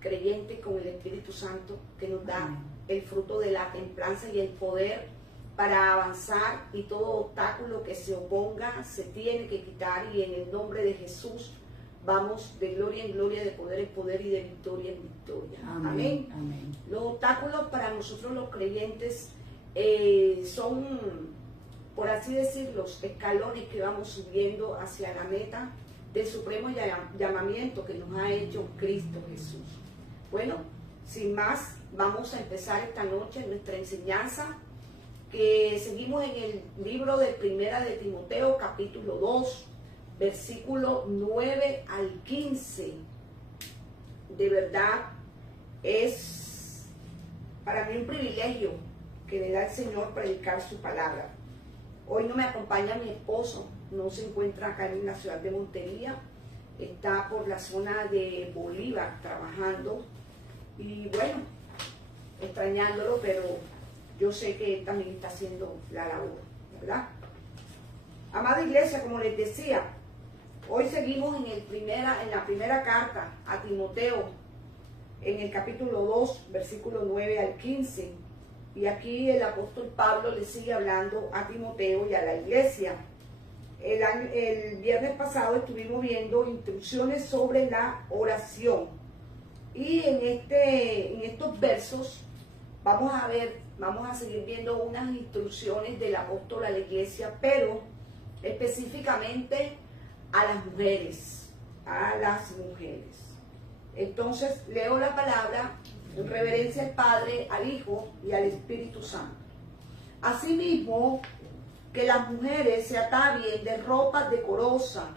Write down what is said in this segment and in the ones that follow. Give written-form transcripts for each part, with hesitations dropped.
creyente con el Espíritu Santo, que nos da Amén. el fruto de la templanza y el poder para avanzar, y todo obstáculo que se oponga se tiene que quitar, y en el nombre de Jesús vamos de gloria en gloria, de poder en poder y de victoria en victoria. Amén. Amén. Amén. Los obstáculos para nosotros los creyentes son, por así decirlo, escalones que vamos subiendo hacia la meta del supremo llamamiento que nos ha hecho Cristo Jesús. Bueno, sin más, vamos a empezar esta noche nuestra enseñanza, que seguimos en el libro de Primera de Timoteo, capítulo 2, versículo 9 al 15. De verdad, es para mí un privilegio que me da el Señor predicar su palabra. Hoy no me acompaña mi esposo, no se encuentra acá en la ciudad de Montería, está por la zona de Bolívar trabajando, y bueno, extrañándolo, pero yo sé que él también está haciendo la labor, ¿verdad? Amada iglesia, como les decía, hoy seguimos en la primera carta a Timoteo, en el capítulo 2, versículo 9 al 15. Y aquí el apóstol Pablo le sigue hablando a Timoteo y a la iglesia. El viernes pasado estuvimos viendo instrucciones sobre la oración. Y en estos versos vamos a seguir viendo unas instrucciones del apóstol a la iglesia, pero específicamente a las mujeres, Entonces leo la palabra en reverencia al Padre, al Hijo y al Espíritu Santo. Asimismo, que las mujeres se atavien de ropa decorosa,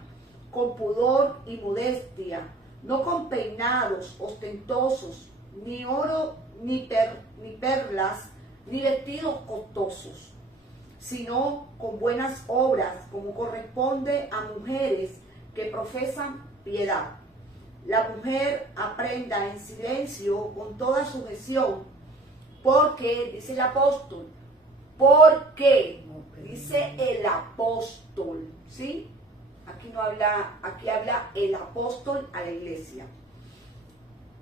con pudor y modestia, no con peinados ostentosos, ni oro, ni perlas, ni vestidos costosos, sino con buenas obras, como corresponde a mujeres que profesan piedad. La mujer aprenda en silencio con toda sujeción, porque, dice el apóstol, porque, dice el apóstol, ¿sí? Aquí habla el apóstol a la iglesia.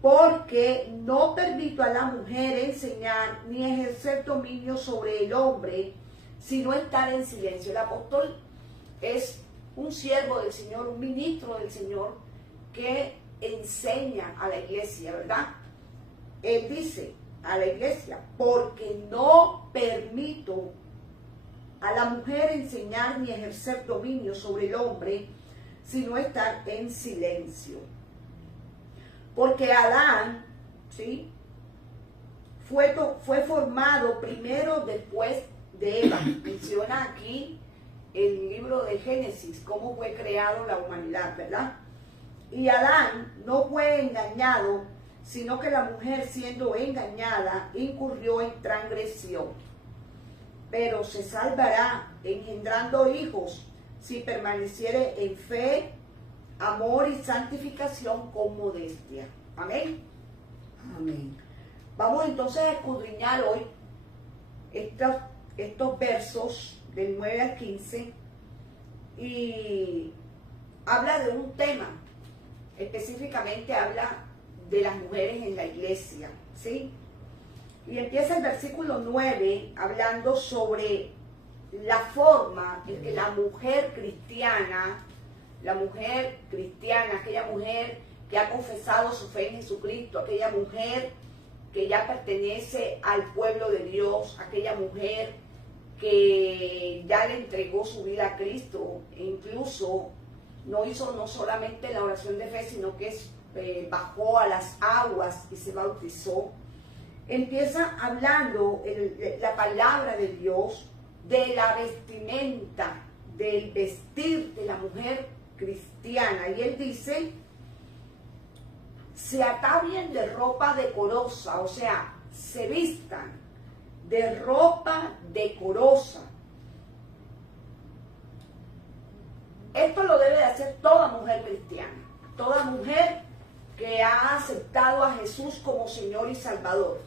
Porque no permito a la mujer enseñar ni ejercer dominio sobre el hombre, sino estar en silencio. El apóstol es un siervo del Señor, un ministro del Señor, que enseña a la iglesia, ¿verdad? Él dice a la iglesia, porque no permito a la mujer enseñar ni ejercer dominio sobre el hombre, sino estar en silencio. Porque Adán, ¿sí?, fue formado primero después de Eva. Menciona aquí el libro de Génesis, cómo fue creado la humanidad, ¿verdad? Y Adán no fue engañado, sino que la mujer, siendo engañada, incurrió en transgresión. Pero se salvará engendrando hijos si permaneciere en fe, amor y santificación con modestia. Amén. Amén. Vamos entonces a escudriñar hoy estos versos del 9 al 15, y habla de un tema. Específicamente habla de las mujeres en la iglesia, ¿sí? Y empieza el versículo 9 hablando sobre la forma en que la mujer cristiana, aquella mujer que ha confesado su fe en Jesucristo, aquella mujer que ya pertenece al pueblo de Dios, aquella mujer que ya le entregó su vida a Cristo, e incluso no solamente la oración de fe, sino que bajó a las aguas y se bautizó. Empieza hablando la palabra de Dios de la vestimenta, del vestir de la mujer cristiana, y él dice: se atavien de ropa decorosa, o sea, se vistan de ropa decorosa. Esto lo debe de hacer toda mujer cristiana, toda mujer que ha aceptado a Jesús como Señor y Salvador,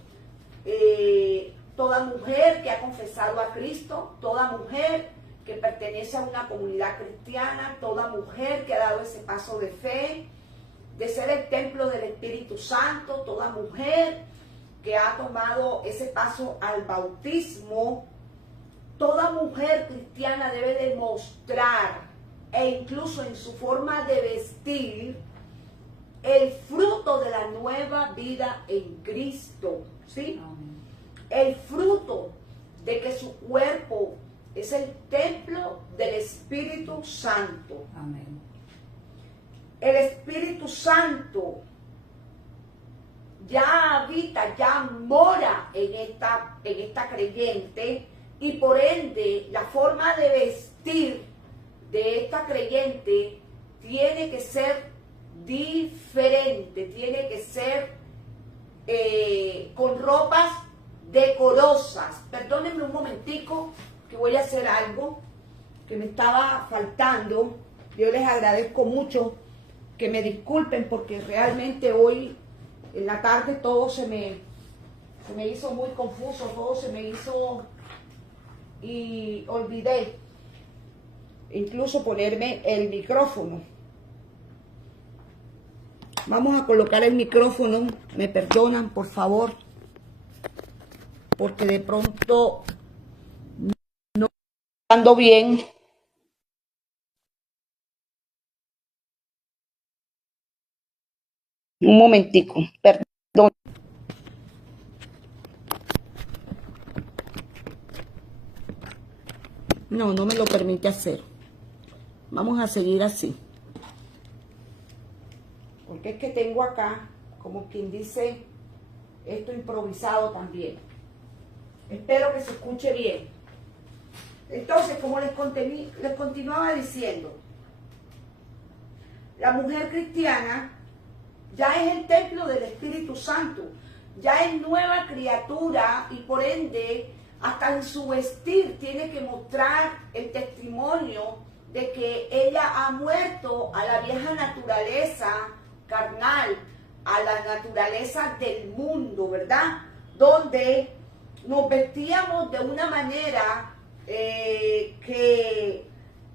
toda mujer que ha confesado a Cristo, toda mujer que pertenece a una comunidad cristiana, toda mujer que ha dado ese paso de fe, de ser el templo del Espíritu Espíritu Santo, toda mujer que ha tomado ese paso al bautismo, toda mujer cristiana debe demostrar, e incluso en su forma de vestir, el fruto de la nueva vida en Cristo, ¿sí? Amén. El fruto de que su cuerpo es el templo del Espíritu Santo. Amén. El Espíritu Santo ya habita, ya mora en esta creyente, y por ende la forma de vestir de esta creyente tiene que ser diferente, tiene que ser con ropas decorosas. Perdónenme un momentico que voy a hacer algo que me estaba faltando. Yo les agradezco mucho que me disculpen porque realmente hoy en la tarde todo se me hizo muy confuso, todo se me hizo y olvidé incluso ponerme el micrófono. Vamos a colocar el micrófono, me perdonan por favor, porque de pronto no ando bien. Un momentico, perdón. No me lo permite hacer. Vamos a seguir así. Porque es que tengo acá, como quien dice, esto improvisado también. Espero que se escuche bien. Entonces, como les continuaba diciendo, la mujer cristiana ya es el templo del Espíritu Santo, ya es nueva criatura y por ende, hasta en su vestir tiene que mostrar el testimonio de que ella ha muerto a la vieja naturaleza carnal, a la naturaleza del mundo, ¿verdad? Donde nos vestíamos de una manera que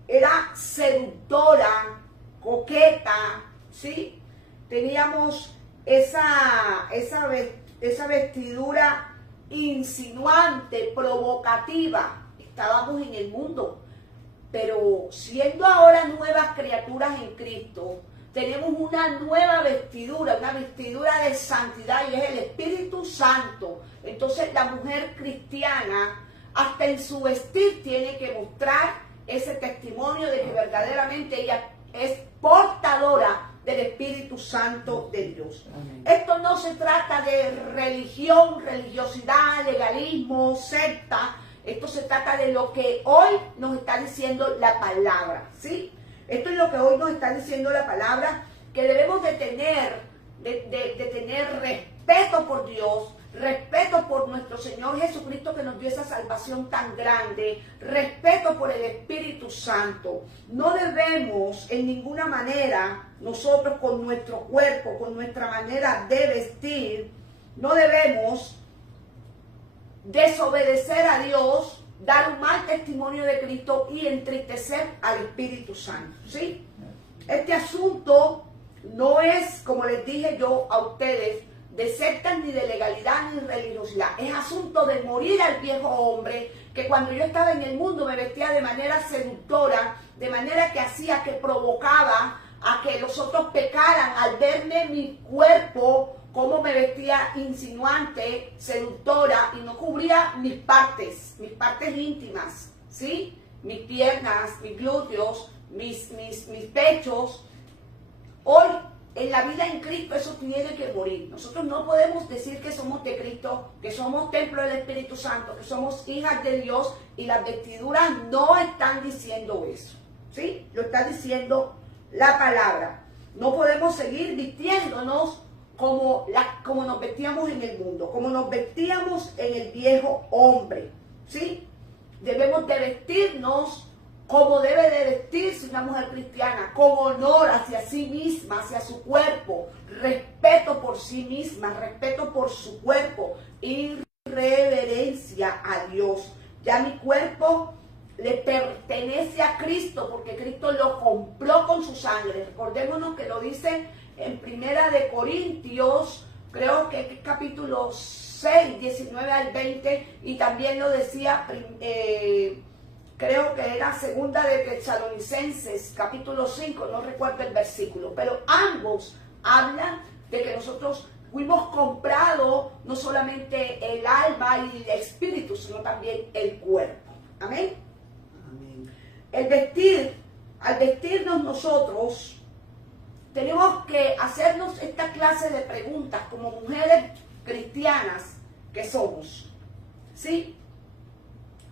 era seductora, coqueta, ¿sí? Teníamos esa vestidura insinuante, provocativa. Estábamos en el mundo, pero siendo ahora nuevas criaturas en Cristo, tenemos una nueva vestidura, una vestidura de santidad, y es el Espíritu Santo. Entonces la mujer cristiana, hasta en su vestir, tiene que mostrar ese testimonio de que verdaderamente ella es portadora del Espíritu Santo de Dios. Amén. Esto no se trata de religión, religiosidad, legalismo, secta. Esto se trata de lo que hoy nos está diciendo la palabra, ¿sí? Esto es lo que hoy nos está diciendo la palabra, que debemos de tener respeto por Dios, respeto por nuestro Señor Jesucristo que nos dio esa salvación tan grande, respeto por el Espíritu Santo. No debemos en ninguna manera, nosotros con nuestro cuerpo, con nuestra manera de vestir, no debemos desobedecer a Dios, dar un mal testimonio de Cristo y entristecer al Espíritu Santo, ¿sí? Este asunto no es, como les dije yo a ustedes, de sectas, ni de legalidad, ni de religiosidad. Es asunto de morir al viejo hombre, que cuando yo estaba en el mundo me vestía de manera seductora, de manera que hacía, que provocaba a que los otros pecaran al verme mi cuerpo, cómo me vestía insinuante, seductora, y no cubría mis partes íntimas, ¿sí? Mis piernas, mis glúteos, mis pechos. Hoy, en la vida en Cristo, eso tiene que morir. Nosotros no podemos decir que somos de Cristo, que somos templo del Espíritu Santo, que somos hijas de Dios, y las vestiduras no están diciendo eso, ¿sí? Lo está diciendo la palabra. No podemos seguir vistiéndonos como nos vestíamos en el mundo, como nos vestíamos en el viejo hombre, ¿sí? Debemos de vestirnos como debe de vestirse una mujer cristiana, con honor hacia sí misma, hacia su cuerpo, respeto por sí misma, respeto por su cuerpo y reverencia a Dios. Ya mi cuerpo le pertenece a Cristo porque Cristo lo compró con su sangre. Recordémonos que lo dice en Primera de Corintios, creo que es capítulo 6, 19 al 20, y también lo decía, creo que era Segunda de Tesalonicenses, capítulo 5, no recuerdo el versículo, pero ambos hablan de que nosotros fuimos comprados no solamente el alma y el espíritu, sino también el cuerpo. Amén. Amén. Al vestirnos nosotros, tenemos que hacernos esta clase de preguntas como mujeres cristianas que somos. ¿Sí?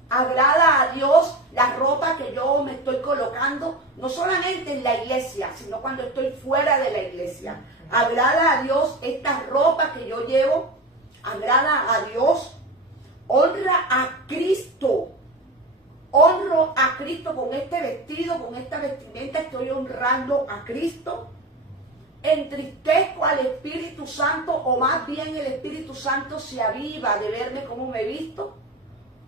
¿Agrada a Dios la ropa que yo me estoy colocando? No solamente en la iglesia, sino cuando estoy fuera de la iglesia. ¿Agrada a Dios esta ropa que yo llevo? ¿Agrada a Dios? ¿Honra a Cristo? ¿Honro a Cristo con este vestido, con esta vestimenta? ¿Estoy honrando a Cristo? ¿Entristezco al Espíritu Santo, o más bien el Espíritu Santo se aviva de verme cómo me he visto?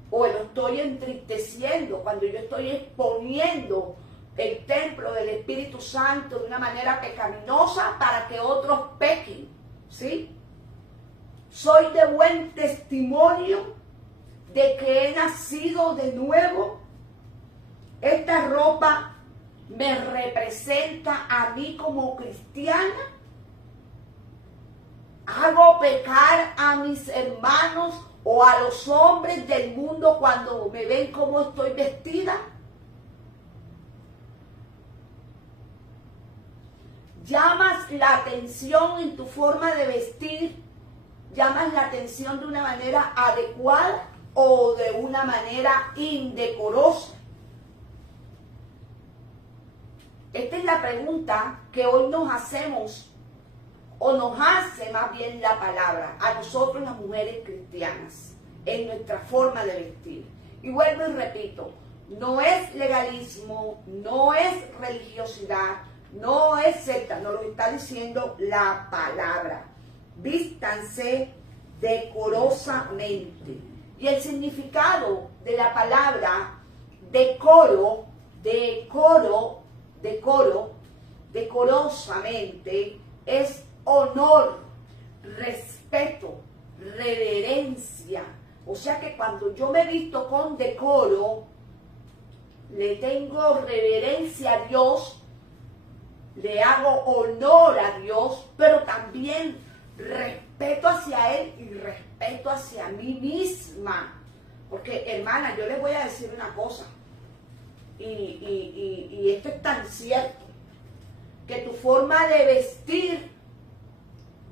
¿O lo estoy entristeciendo cuando yo estoy exponiendo el templo del Espíritu Santo de una manera pecaminosa para que otros pequen? ¿Sí? ¿Soy de buen testimonio de que he nacido de nuevo? ¿Esta ropa me representa a mí como cristiana? ¿Hago pecar a mis hermanos o a los hombres del mundo cuando me ven cómo estoy vestida? ¿Llamas la atención en tu forma de vestir? ¿Llamas la atención de una manera adecuada o de una manera indecorosa? Esta es la pregunta que hoy nos hacemos, o nos hace más bien la palabra, a nosotros las mujeres cristianas, en nuestra forma de vestir. Y vuelvo y repito, no es legalismo, no es religiosidad, no es secta, nos lo está diciendo la palabra. Vístanse decorosamente. Y el significado de la palabra decorosamente, es honor, respeto, reverencia. O sea que cuando yo me visto con decoro, le tengo reverencia a Dios, le hago honor a Dios, pero también respeto hacia Él y respeto hacia mí misma. Porque, hermana, yo les voy a decir una cosa, y esto es tan cierto, que tu forma de vestir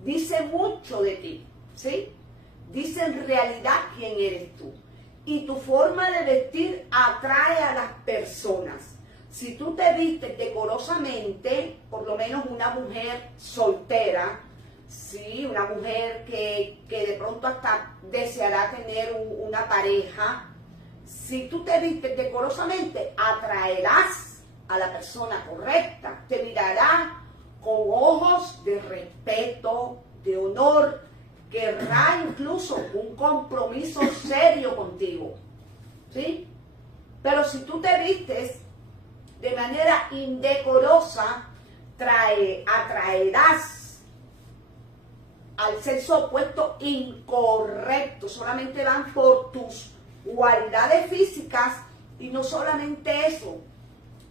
dice mucho de ti, ¿sí? Dice en realidad quién eres tú. Y tu forma de vestir atrae a las personas. Si tú te vistes decorosamente, por lo menos una mujer soltera, sí, una mujer que de pronto hasta deseará tener una pareja, si tú te vistes decorosamente, atraerás a la persona correcta, te mirará con ojos de respeto, de honor, querrá incluso un compromiso serio contigo, ¿sí? Pero si tú te vistes de manera indecorosa, atraerás al sexo opuesto incorrecto. Solamente van por tus cualidades físicas, y no solamente eso.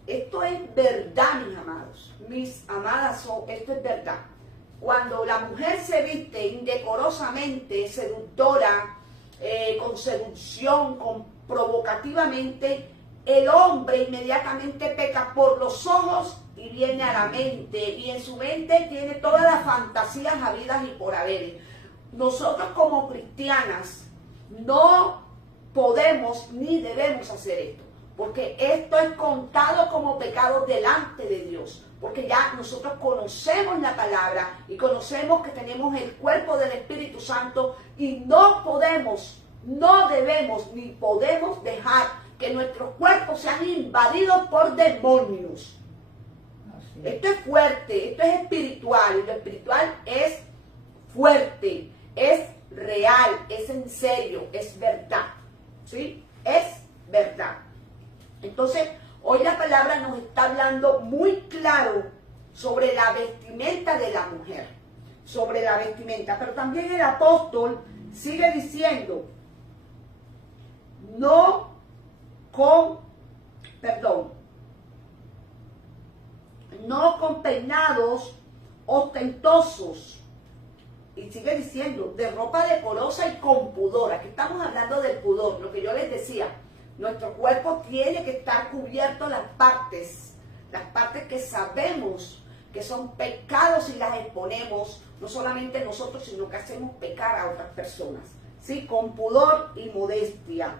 Esto es verdad, mis amadas, esto es verdad. Cuando la mujer se viste indecorosamente, seductora, con seducción, provocativamente, el hombre inmediatamente peca por los ojos y viene a la mente, y en su mente tiene todas las fantasías habidas y por haber. Nosotros como cristianas no podemos ni debemos hacer esto, porque esto es contado como pecado delante de Dios, porque ya nosotros conocemos la palabra y conocemos que tenemos el cuerpo del Espíritu Santo, y no podemos, no debemos ni podemos dejar que nuestros cuerpos sean invadidos por demonios. Esto es fuerte, esto es espiritual, y lo espiritual es fuerte, es real, es en serio, es verdad, ¿sí? Es verdad. Entonces, hoy la palabra nos está hablando muy claro sobre la vestimenta de la mujer, sobre la vestimenta. Pero también el apóstol sigue diciendo, no con peinados ostentosos. Y sigue diciendo, de ropa decorosa y con pudor. Aquí estamos hablando del pudor, lo que yo les decía. Nuestro cuerpo tiene que estar cubierto las partes que sabemos que son pecados y las exponemos, no solamente nosotros, sino que hacemos pecar a otras personas. ¿Sí? Con pudor y modestia.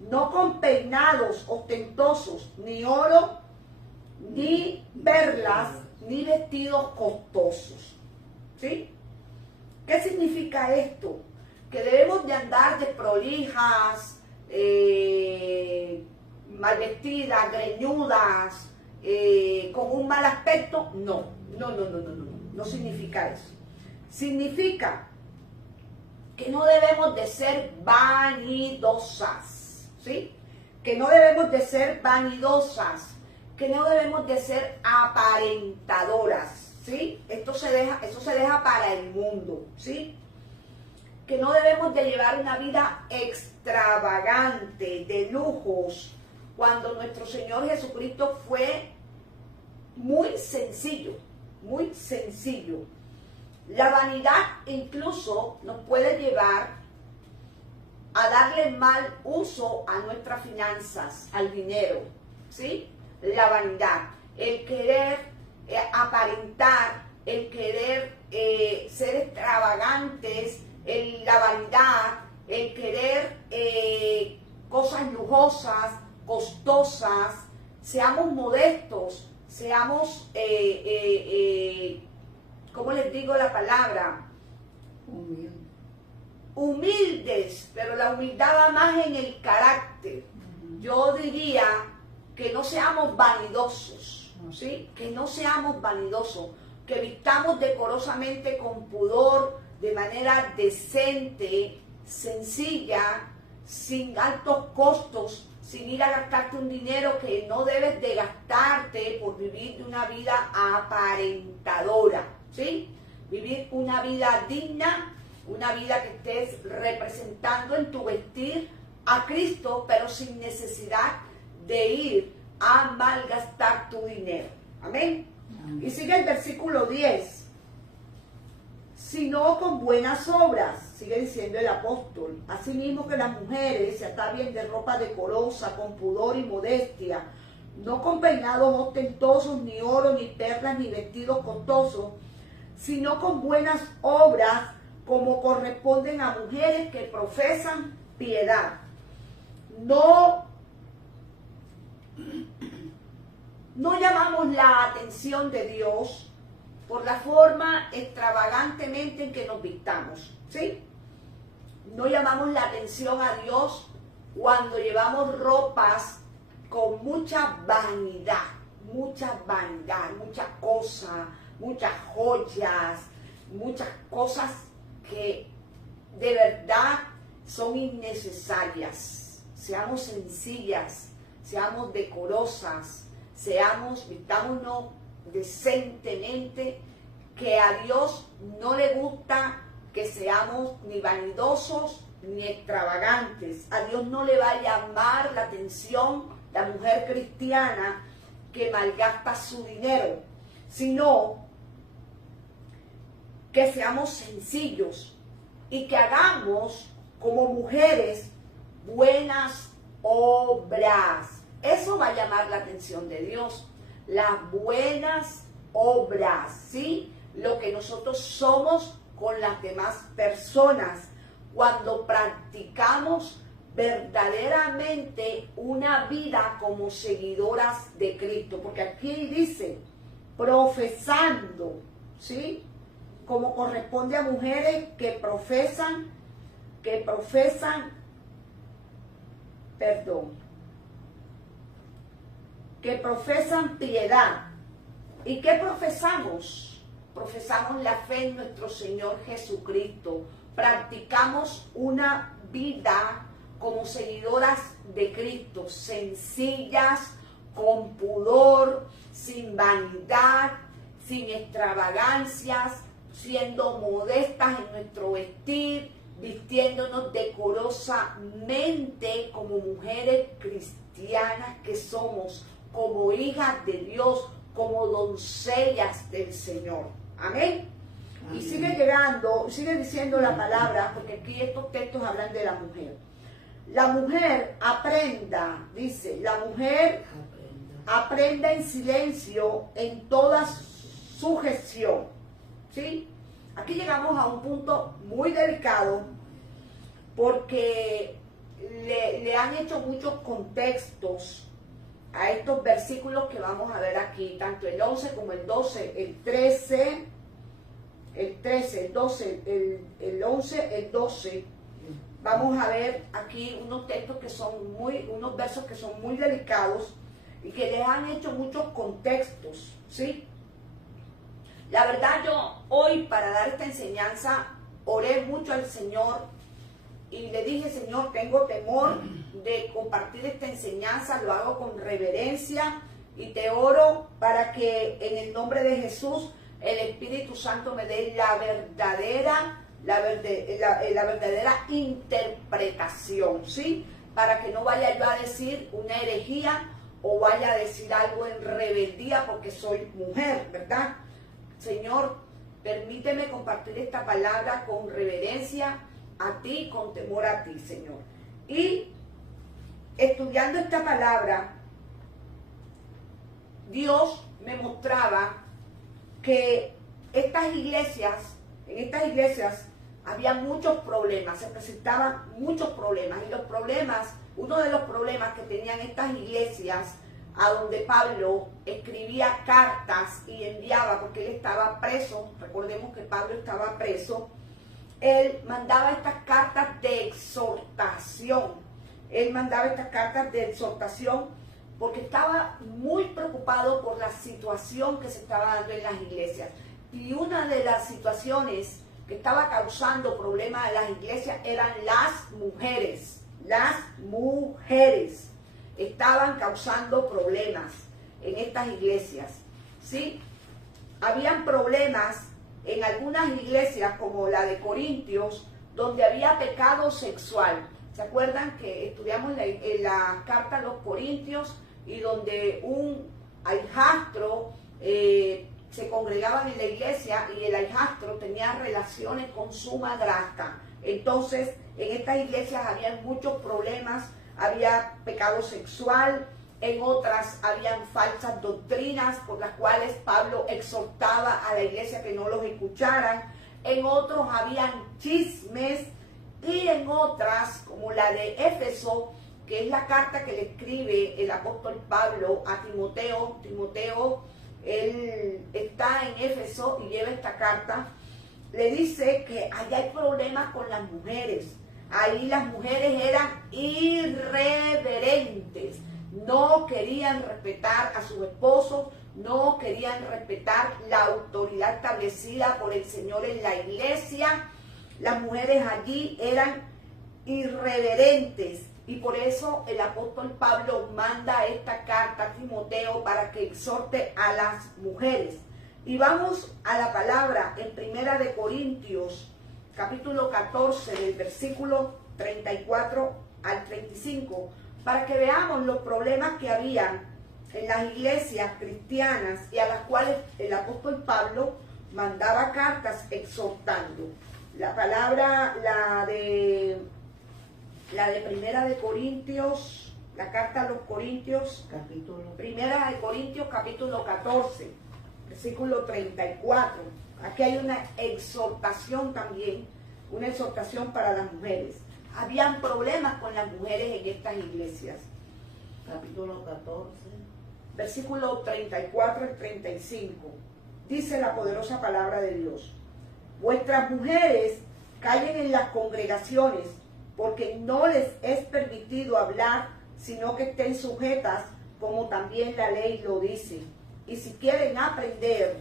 No con peinados ostentosos, ni oro, ni perlas, ni vestidos costosos. ¿Sí? ¿Qué significa esto? Que debemos de andar desprolijas, mal vestidas, greñudas, con un mal aspecto. No significa eso. Significa que no debemos de ser vanidosas, ¿sí? Que no debemos de ser vanidosas, que no debemos de ser aparentadoras, ¿sí? Eso se deja para el mundo, ¿sí? Que no debemos de llevar una vida extravagante, de lujos, cuando nuestro Señor Jesucristo fue muy sencillo, muy sencillo. La vanidad incluso nos puede llevar a darle mal uso a nuestras finanzas, al dinero, ¿sí? La vanidad, el querer aparentar, el querer ser extravagantes, la vanidad, el querer cosas lujosas, costosas. Seamos modestos, seamos, ¿cómo les digo la palabra? Humildes, pero la humildad va más en el carácter. Yo diría que no seamos vanidosos, ¿sí? Que no seamos vanidosos, que vistamos decorosamente con pudor, de manera decente, sencilla, sin altos costos, sin ir a gastarte un dinero que no debes de gastarte por vivir de una vida aparentadora, ¿sí? Vivir una vida digna, una vida que estés representando en tu vestir a Cristo, pero sin necesidad de ir a malgastar tu dinero. Amén. Amén. Y sigue el versículo 10. Sino con buenas obras, sigue diciendo el apóstol. Asimismo que las mujeres se atavíen de ropa decorosa, con pudor y modestia, no con peinados ostentosos, ni oro, ni perlas, ni vestidos costosos, sino con buenas obras, como corresponden a mujeres que profesan piedad. No llamamos la atención de Dios por la forma extravagantemente en que nos vistamos, ¿sí? No llamamos la atención a Dios cuando llevamos ropas con mucha vanidad, muchas cosas, muchas joyas, muchas cosas que de verdad son innecesarias. Seamos sencillas, seamos decorosas, vistámonos decentemente, que a Dios no le gusta que seamos ni vanidosos ni extravagantes. A Dios no le va a llamar la atención la mujer cristiana que malgasta su dinero, sino que seamos sencillos y que hagamos como mujeres buenas obras. Eso va a llamar la atención de Dios. Las buenas obras, ¿sí? Lo que nosotros somos con las demás personas cuando practicamos verdaderamente una vida como seguidoras de Cristo. Porque aquí dice, profesando, ¿sí? Como corresponde a mujeres que profesan piedad. ¿Y qué profesamos? Profesamos la fe en nuestro Señor Jesucristo. Practicamos una vida como seguidoras de Cristo, sencillas, con pudor, sin vanidad, sin extravagancias, siendo modestas en nuestro vestir, vistiéndonos decorosamente como mujeres cristianas que somos, como hijas de Dios, como doncellas del Señor. Amén. Y sigue llegando, sigue diciendo la palabra, porque aquí estos textos hablan de la mujer. La mujer aprenda, dice, la mujer aprenda en silencio en toda sujeción. ¿Sí? Aquí llegamos a un punto muy delicado porque le han hecho muchos contextos a estos versículos que vamos a ver aquí, tanto el 11 como el 12, el 13, el 12, el 11, el 12. Vamos a ver aquí unos textos que son unos versos que son muy delicados y que les han hecho muchos contextos, ¿sí? La verdad, yo hoy para dar esta enseñanza oré mucho al Señor y le dije, Señor, tengo temor de compartir esta enseñanza, lo hago con reverencia y te oro para que en el nombre de Jesús el Espíritu Santo me dé la verdadera interpretación, ¿sí? Para que no vaya yo a decir una herejía o vaya a decir algo en rebeldía porque soy mujer, ¿verdad? Señor, permíteme compartir esta palabra con reverencia a ti, con temor a ti, Señor. Y estudiando esta palabra, Dios me mostraba que en estas iglesias había muchos problemas, se presentaban muchos problemas. Y los problemas, uno de los problemas que tenían estas iglesias, a donde Pablo escribía cartas y enviaba, porque él estaba preso, recordemos que Pablo estaba preso, él mandaba estas cartas de exhortación, porque estaba muy preocupado por la situación que se estaba dando en las iglesias. Y una de las situaciones que estaba causando problemas en las iglesias eran las mujeres. Las mujeres estaban causando problemas en estas iglesias, ¿sí? Habían problemas en algunas iglesias como la de Corintios, donde había pecado sexual. ¿Se acuerdan que estudiamos la carta a los Corintios y donde un ahijastro se congregaban en la iglesia y el ahijastro tenía relaciones con su madrastra? Entonces, en estas iglesias había muchos problemas, había pecado sexual, en otras habían falsas doctrinas por las cuales Pablo exhortaba a la iglesia que no los escucharan, en otros habían chismes, y en otras, como la de Éfeso, que es la carta que le escribe el apóstol Pablo a Timoteo. Timoteo, él está en Éfeso y lleva esta carta, le dice que allá hay problemas con las mujeres. Ahí las mujeres eran irreverentes, no querían respetar a sus esposos, no querían respetar la autoridad establecida por el Señor en la iglesia. Las mujeres allí eran irreverentes y por eso el apóstol Pablo manda esta carta a Timoteo para que exhorte a las mujeres. Y vamos a la palabra en Primera de Corintios, capítulo 14, del versículo 34 al 35, para que veamos los problemas que habían en las iglesias cristianas y a las cuales el apóstol Pablo mandaba cartas exhortando. La palabra, la de Primera de Corintios, la carta a los Corintios, Primera de Corintios, capítulo 14, versículo 34. Aquí hay una exhortación también, una exhortación para las mujeres. Habían problemas con las mujeres en estas iglesias. Capítulo 14. Versículo 34 al 35. Dice la poderosa palabra de Dios: vuestras mujeres callen en las congregaciones, porque no les es permitido hablar, sino que estén sujetas, como también la ley lo dice. Y si quieren aprender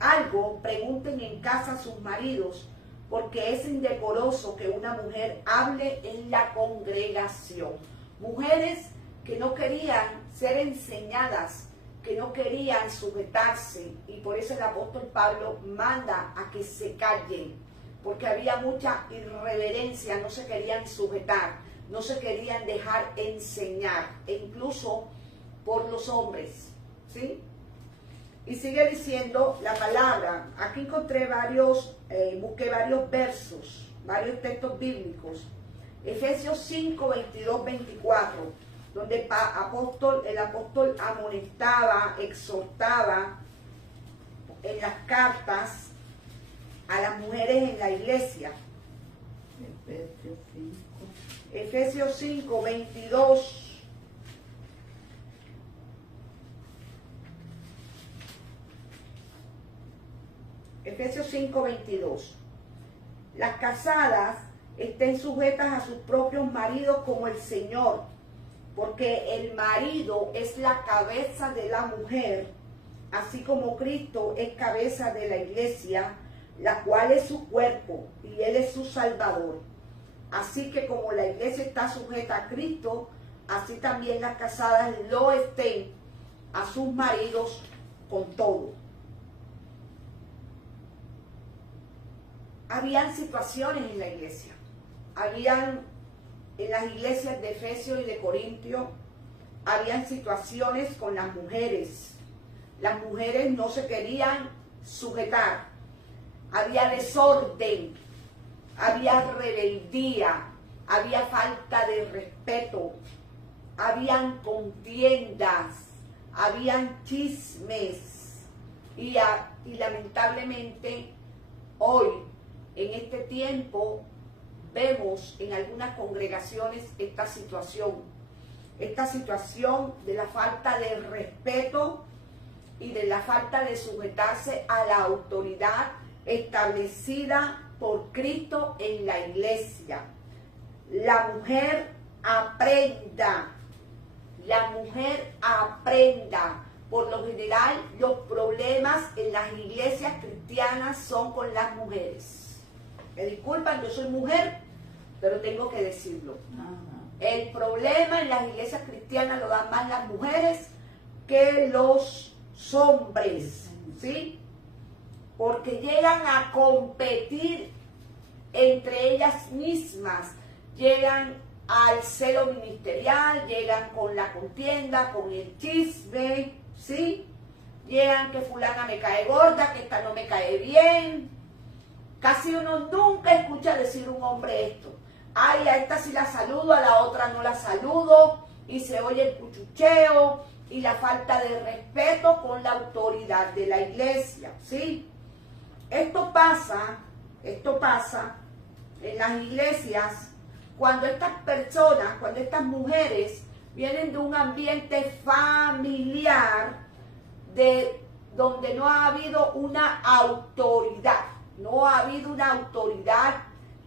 algo, pregunten en casa a sus maridos, porque es indecoroso que una mujer hable en la congregación. Mujeres que no querían ser enseñadas que no querían sujetarse, y por eso el apóstol Pablo manda a que se callen, porque había mucha irreverencia, no se querían sujetar, no se querían dejar enseñar, e incluso por los hombres, ¿sí? Y sigue diciendo la palabra. Aquí encontré busqué varios versos, varios textos bíblicos. Efesios 5, 22, 24, donde el apóstol amonestaba, exhortaba en las cartas a las mujeres en la iglesia. Efesios 5, 22. Efesios 5, 22. Las casadas estén sujetas a sus propios maridos como el Señor, porque el marido es la cabeza de la mujer, así como Cristo es cabeza de la iglesia, la cual es su cuerpo y Él es su Salvador. Así que como la iglesia está sujeta a Cristo, así también las casadas lo estén a sus maridos con todo. Habían situaciones en la iglesia. Habían en las iglesias de Efesios y de Corintio, habían situaciones con las mujeres. Las mujeres no se querían sujetar. Había desorden, había rebeldía, había falta de respeto, habían contiendas, habían chismes. Y lamentablemente hoy, en este tiempo, vemos en algunas congregaciones esta situación de la falta de respeto y de la falta de sujetarse a la autoridad establecida por Cristo en la iglesia. La mujer aprenda. Por lo general, los problemas en las iglesias cristianas son con las mujeres. Me disculpan, yo soy mujer, pero tengo que decirlo. El problema en las iglesias cristianas lo dan más las mujeres que los hombres, ¿sí? Porque llegan a competir entre ellas mismas, llegan al celo ministerial, llegan con la contienda, con el chisme, ¿sí? Llegan que fulana me cae gorda, que esta no me cae bien. Casi uno nunca escucha decir un hombre esto. Ay, a esta sí la saludo, a la otra no la saludo. Y se oye el cuchucheo y la falta de respeto con la autoridad de la iglesia, ¿sí? Esto pasa en las iglesias cuando estas personas, cuando estas mujeres vienen de un ambiente familiar donde no ha habido una autoridad. No ha habido una autoridad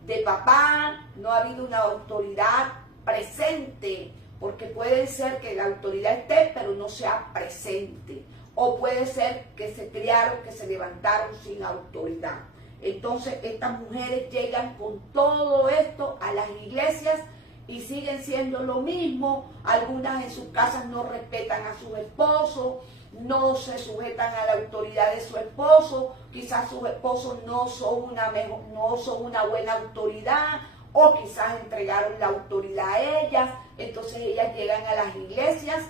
de papá, no ha habido una autoridad presente, porque puede ser que la autoridad esté, pero no sea presente. O puede ser que se criaron, que se levantaron sin autoridad. Entonces, estas mujeres llegan con todo esto a las iglesias y siguen siendo lo mismo. Algunas en sus casas no respetan a sus esposos, no se sujetan a la autoridad de su esposo, quizás sus esposos no son una buena autoridad, o quizás entregaron la autoridad a ellas. Entonces ellas llegan a las iglesias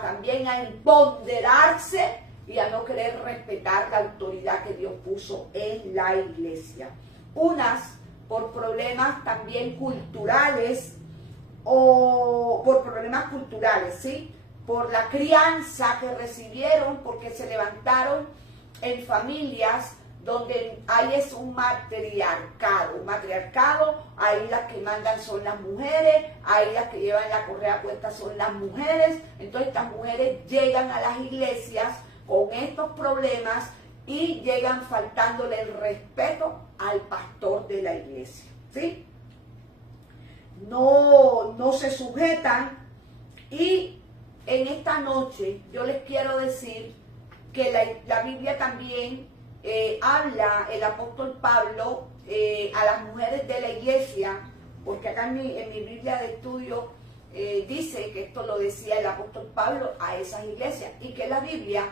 también a empoderarse y a no querer respetar la autoridad que Dios puso en la iglesia. Unas por problemas también culturales, ¿sí? Por la crianza que recibieron, porque se levantaron en familias donde hay es un matriarcado, ahí las que mandan son las mujeres, ahí las que llevan la correa puesta son las mujeres. Entonces estas mujeres llegan a las iglesias con estos problemas y llegan faltándole el respeto al pastor de la iglesia, ¿sí? No se sujetan. Y en esta noche yo les quiero decir que la Biblia también habla, el apóstol Pablo, a las mujeres de la iglesia, porque acá en mi Biblia de estudio dice que esto lo decía el apóstol Pablo a esas iglesias y que la Biblia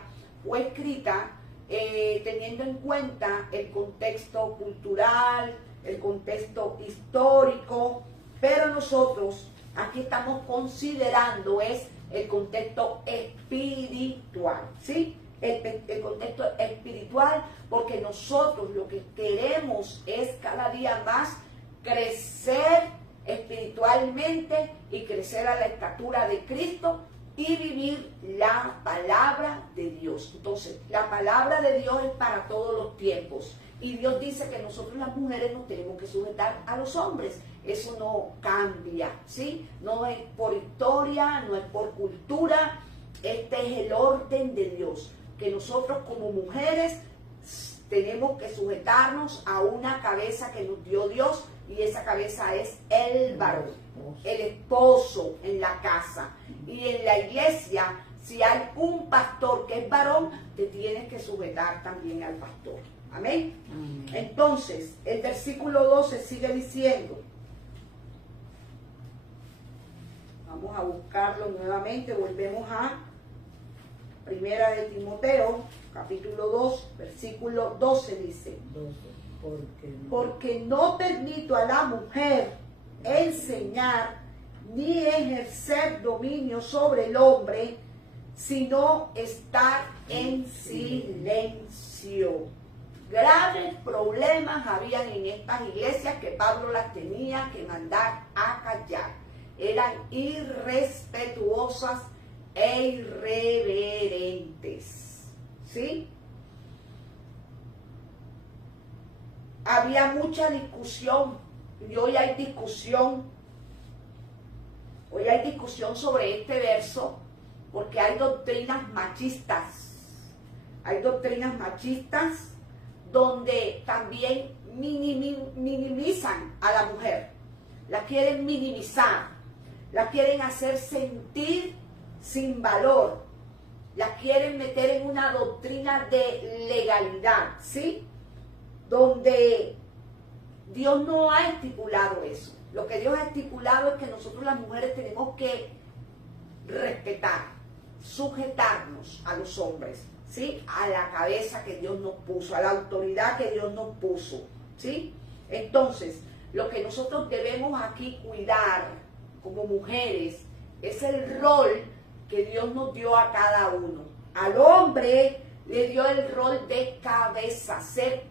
fue escrita teniendo en cuenta el contexto cultural, el contexto histórico, pero nosotros aquí estamos considerando es el contexto espiritual, ¿sí? El contexto espiritual, porque nosotros lo que queremos es cada día más crecer espiritualmente y crecer a la estatura de Cristo y vivir la palabra de Dios. Entonces, la palabra de Dios es para todos los tiempos. Y Dios dice que nosotros las mujeres nos tenemos que sujetar a los hombres. Eso no cambia, ¿sí? No es por historia, no es por cultura. Este es el orden de Dios. Que nosotros como mujeres tenemos que sujetarnos a una cabeza que nos dio Dios. Y esa cabeza es el varón, el esposo en la casa. Y en la iglesia, si hay un pastor que es varón, te tienes que sujetar también al pastor. Amén. Entonces, el versículo 12 sigue diciendo, vamos a buscarlo nuevamente, volvemos a Primera de Timoteo, capítulo 2, versículo 12 dice, porque no permito a la mujer enseñar ni ejercer dominio sobre el hombre, sino estar en silencio. Graves problemas habían en estas iglesias que Pablo las tenía que mandar a callar. Eran irrespetuosas e irreverentes. ¿Sí? Había mucha discusión, y hoy hay discusión. Hoy hay discusión sobre este verso, porque hay doctrinas machistas. Hay doctrinas machistas donde también minimizan a la mujer. La quieren minimizar, la quieren hacer sentir sin valor, la quieren meter en una doctrina de legalidad, ¿sí? Donde Dios no ha estipulado eso. Lo que Dios ha estipulado es que nosotros las mujeres tenemos que respetar, sujetarnos a los hombres, ¿sí? A la cabeza que Dios nos puso, a la autoridad que Dios nos puso, ¿sí? Entonces, lo que nosotros debemos aquí cuidar como mujeres es el rol que Dios nos dio a cada uno. Al hombre le dio el rol de cabeza, ser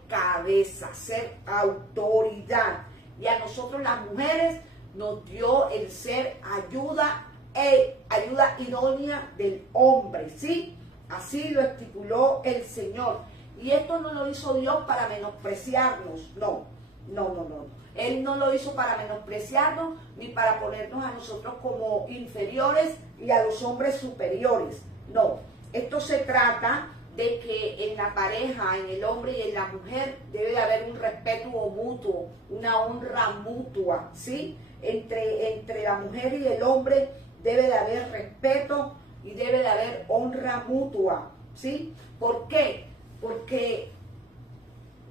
autoridad. Y a nosotros las mujeres nos dio el ser ayuda idónea del hombre, ¿sí? Así lo estipuló el Señor. Y esto no lo hizo Dios para menospreciarnos, no. Él no lo hizo para menospreciarnos ni para ponernos a nosotros como inferiores y a los hombres superiores. No, esto se trata de que en la pareja, en el hombre y en la mujer, debe de haber un respeto mutuo, una honra mutua, ¿sí? Entre la mujer y el hombre debe de haber respeto y debe de haber honra mutua, ¿sí? ¿Por qué? Porque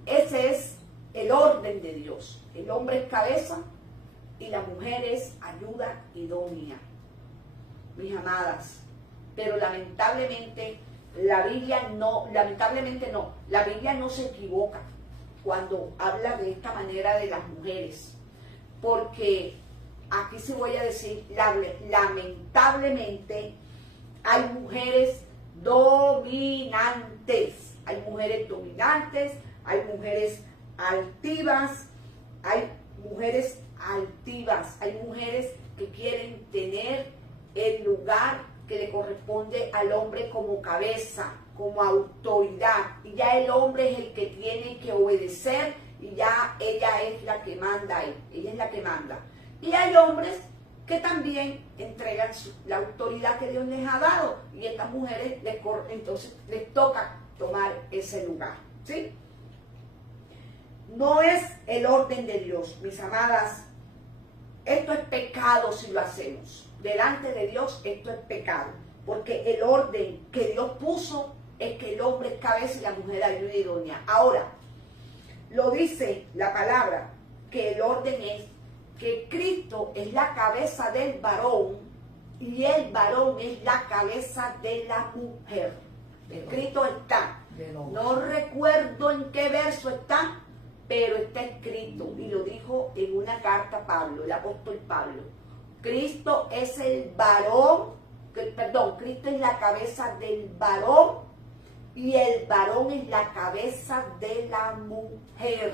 ese es el orden de Dios. El hombre es cabeza y la mujer es ayuda idónea, mis amadas. Pero lamentablemente la Biblia no se equivoca cuando habla de esta manera de las mujeres, porque aquí sí voy a decir, lamentablemente hay mujeres dominantes, hay mujeres altivas, hay mujeres que quieren tener el lugar que le corresponde al hombre como cabeza, como autoridad, y ya el hombre es el que tiene que obedecer y ya ella es la que manda ahí, ella es la que manda. Y hay hombres que también entregan la autoridad que Dios les ha dado y estas mujeres entonces les toca tomar ese lugar, ¿sí? No es el orden de Dios, mis amadas. Esto es pecado si lo hacemos. Delante de Dios esto es pecado, porque el orden que Dios puso es que el hombre es cabeza y la mujer ayuda idónea. Ahora, lo dice la palabra, que el orden es que Cristo es la cabeza del varón y el varón es la cabeza de la mujer. Escrito está. No recuerdo en qué verso está, pero está escrito, y lo dijo en una carta Pablo, el apóstol Pablo. Cristo es el varón, Cristo es la cabeza del varón, y el varón es la cabeza de la mujer.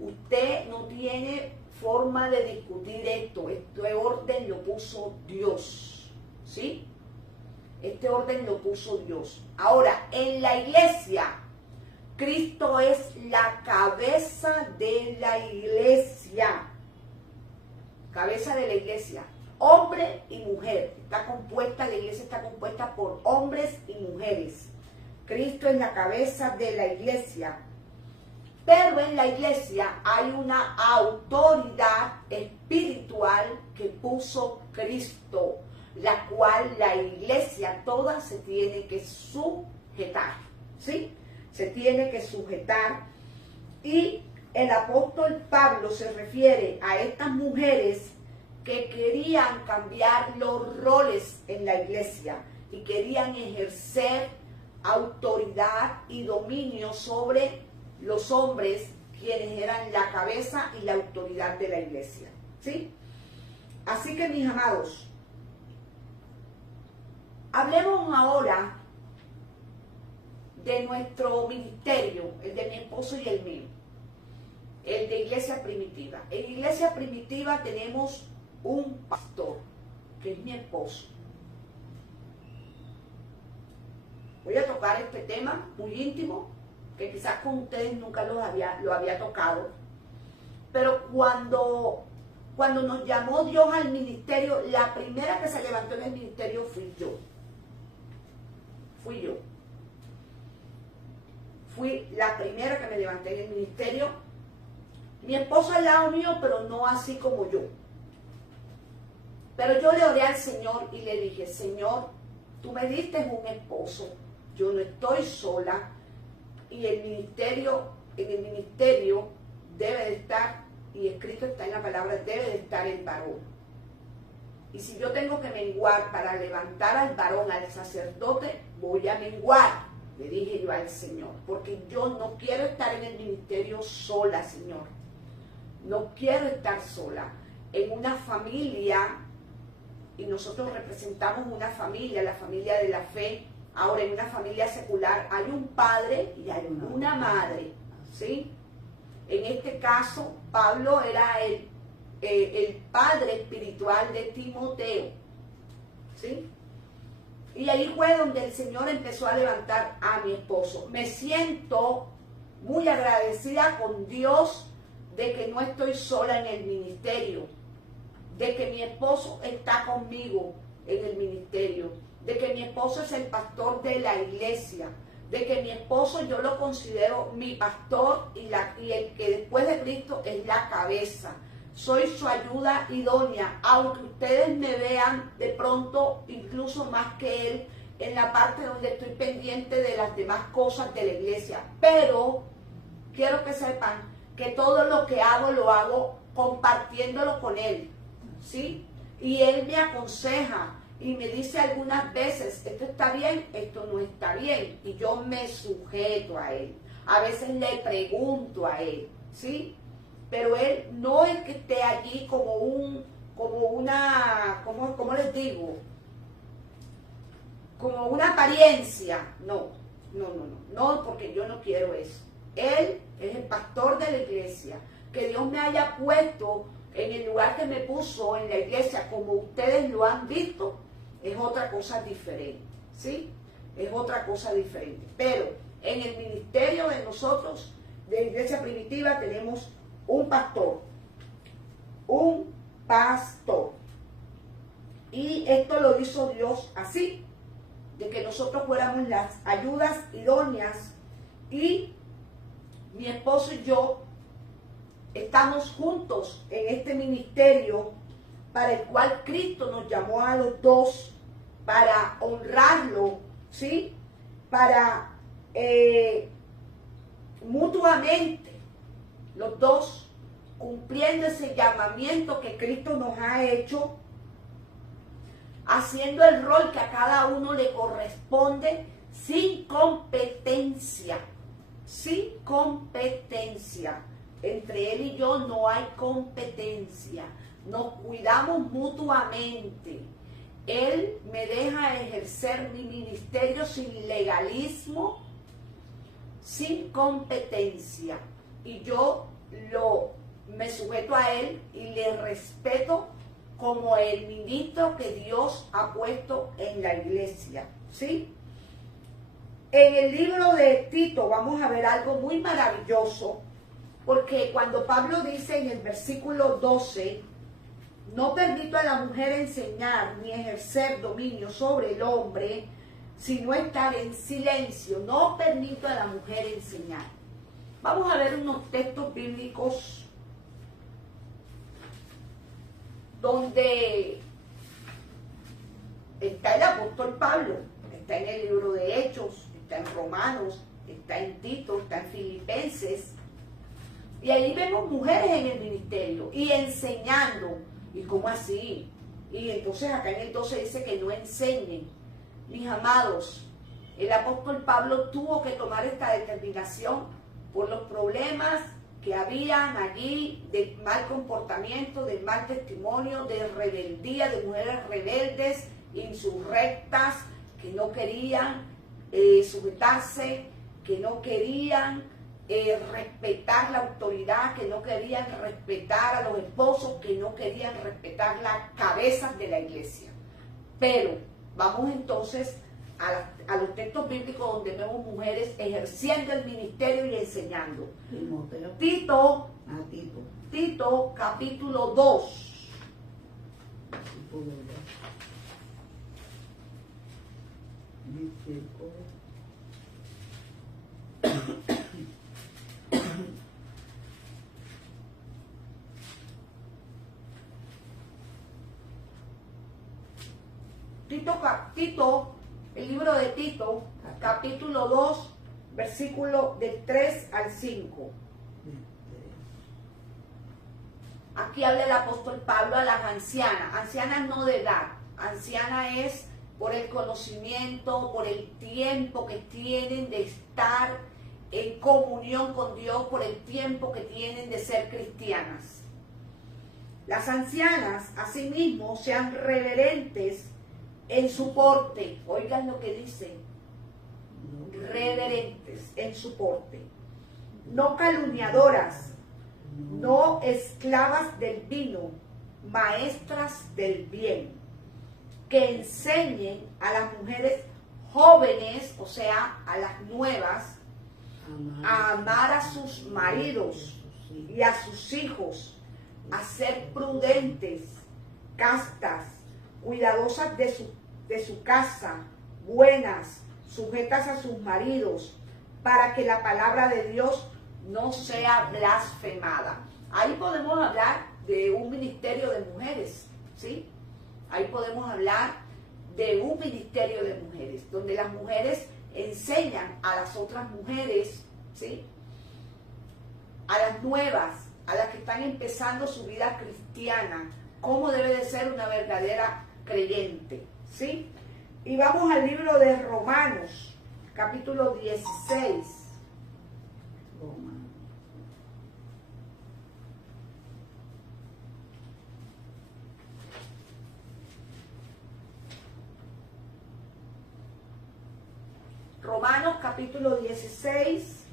Usted no tiene forma de discutir esto. Este orden lo puso Dios, ¿sí? Este orden lo puso Dios. Ahora, en la iglesia, Cristo es la cabeza de la iglesia. Cabeza de la iglesia. Hombre y mujer. La iglesia está compuesta por hombres y mujeres. Cristo es la cabeza de la iglesia. Pero en la iglesia hay una autoridad espiritual que puso Cristo, la cual la iglesia toda se tiene que sujetar, ¿sí? Se tiene que sujetar. Y el apóstol Pablo se refiere a estas mujeres que querían cambiar los roles en la iglesia y querían ejercer autoridad y dominio sobre los hombres, quienes eran la cabeza y la autoridad de la iglesia, ¿sí? Así que, mis amados, hablemos ahora de nuestro ministerio, el de mi esposo y el mío, el de Iglesia Primitiva. En Iglesia Primitiva tenemos un pastor, que es mi esposo. Voy a tocar este tema muy íntimo, que quizás con ustedes nunca lo había tocado, pero cuando nos llamó Dios al ministerio, la primera que se levantó en el ministerio fui yo. Fui la primera que me levanté en el ministerio. Mi esposo al lado mío, pero no así como yo. Pero yo le oré al Señor y le dije: Señor, tú me diste un esposo, yo no estoy sola, y en el ministerio debe de estar, y escrito está en la palabra, debe de estar el varón. Y si yo tengo que menguar para levantar al varón, al sacerdote, voy a menguar, le dije yo al Señor, porque yo no quiero estar en el ministerio sola, Señor. No quiero estar sola en una familia, y nosotros representamos una familia, la familia de la fe. Ahora, en una familia secular hay un padre y hay una madre, ¿sí? En este caso, Pablo era el padre espiritual de Timoteo, ¿sí? Y ahí fue donde el Señor empezó a levantar a mi esposo. Me siento muy agradecida con Dios de que no estoy sola en el ministerio, de que mi esposo está conmigo en el ministerio, de que mi esposo es el pastor de la iglesia, de que mi esposo yo lo considero mi pastor y el que después de Cristo es la cabeza. Soy su ayuda idónea, aunque ustedes me vean de pronto incluso más que él en la parte donde estoy pendiente de las demás cosas de la iglesia. Pero quiero que sepan que todo lo que hago lo hago compartiéndolo con él, ¿sí? Y él me aconseja y me dice algunas veces: esto está bien, esto no está bien, y yo me sujeto a él. A veces le pregunto a él, ¿sí? Pero él no es que esté allí ¿cómo como una apariencia. No, porque yo no quiero eso. Él es el pastor de la iglesia. Que Dios me haya puesto en el lugar que me puso en la iglesia, como ustedes lo han visto, es otra cosa diferente, ¿sí? Es otra cosa diferente. Pero en el ministerio de nosotros, de Iglesia Primitiva, tenemos un pastor. Y esto lo hizo Dios así, de que nosotros fuéramos las ayudas idóneas, y mi esposo y yo estamos juntos en este ministerio para el cual Cristo nos llamó a los dos, para honrarlo, ¿sí? Para mutuamente, los dos cumpliendo ese llamamiento que Cristo nos ha hecho haciendo el rol que a cada uno le corresponde sin competencia. Sin competencia. Entre él y yo no hay competencia. Nos cuidamos mutuamente. Él me deja ejercer mi ministerio sin legalismo, sin competencia. Y yo me sujeto a él y le respeto como el ministro que Dios ha puesto en la iglesia. ¿Sí? En el libro de Tito vamos a ver algo muy maravilloso, porque cuando Pablo dice en el versículo 12, no permito a la mujer enseñar ni ejercer dominio sobre el hombre, sino estar en silencio. No permito a la mujer enseñar. Vamos a ver unos textos bíblicos donde está el apóstol Pablo, está en el libro de Hechos, está en Romanos, está en Tito, está en Filipenses, y ahí vemos mujeres en el ministerio y enseñando. ¿Y cómo así? Y entonces acá en el 12 dice que no enseñen. Mis amados, el apóstol Pablo tuvo que tomar esta determinación por los problemas que habían allí, del mal comportamiento, del mal testimonio, de rebeldía, de mujeres rebeldes, insurrectas, que no querían sujetarse, que no querían respetar la autoridad, que no querían respetar a los esposos, que no querían respetar las cabezas de la iglesia. Pero vamos entonces a los textos bíblicos donde vemos mujeres ejerciendo el ministerio y enseñando. Tito. Tito capítulo 2. Tito, el libro de Tito, capítulo 2, versículo del 3 al 5. Aquí habla el apóstol Pablo a las ancianas no de edad, anciana es por el conocimiento, por el tiempo que tienen de estar en comunión con Dios, por el tiempo que tienen de ser cristianas. Las ancianas, asimismo, sean reverentes en su porte. Oigan lo que dice. Reverentes en su porte. No calumniadoras, no esclavas del vino, maestras del bien, que enseñen a las mujeres jóvenes, o sea, a las nuevas, a amar a sus maridos y a sus hijos, a ser prudentes, castas, cuidadosas de su casa, buenas, sujetas a sus maridos, para que la palabra de Dios no sea blasfemada. Ahí podemos hablar de un ministerio de mujeres, ¿sí? Ahí podemos hablar de un ministerio de mujeres, donde las mujeres enseñan a las otras mujeres, ¿sí? A las nuevas, a las que están empezando su vida cristiana, cómo debe de ser una verdadera creyente, ¿sí? Y vamos al libro de Romanos, capítulo 16. Romanos capítulo 16,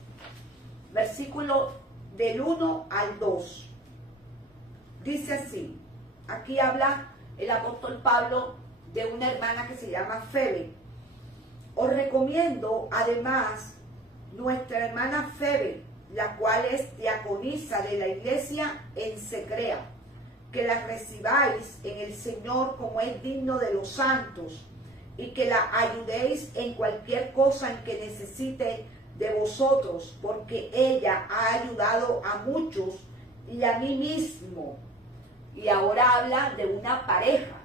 versículo del 1 al 2. Dice así, aquí habla el apóstol Pablo de una hermana que se llama Febe. Os recomiendo además nuestra hermana Febe, la cual es diaconisa de la iglesia en Secrea, que la recibáis en el Señor como es digno de los santos, y que la ayudéis en cualquier cosa en que necesite de vosotros, porque ella ha ayudado a muchos y a mí mismo. Y ahora habla de una pareja.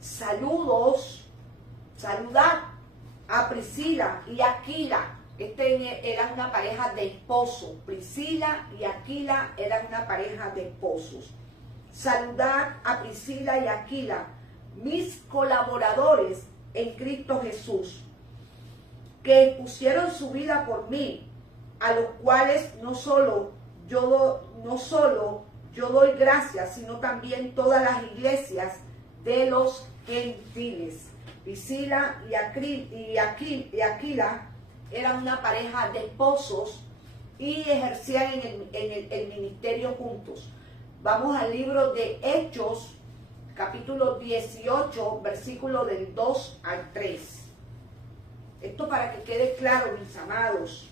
Saludos, saludad a Priscila y Aquila. Era una pareja de esposos. Priscila y Aquila eran una pareja de esposos. Saludad a Priscila y Aquila, mis colaboradores en Cristo Jesús, que pusieron su vida por mí, a los cuales no solo yo doy gracias, sino también todas las iglesias de los gentiles. Priscila y Aquila eran una pareja de esposos y ejercían en el ministerio juntos. Vamos al libro de Hechos, capítulo 18, versículo del 2 al 3. Esto para que quede claro, mis amados,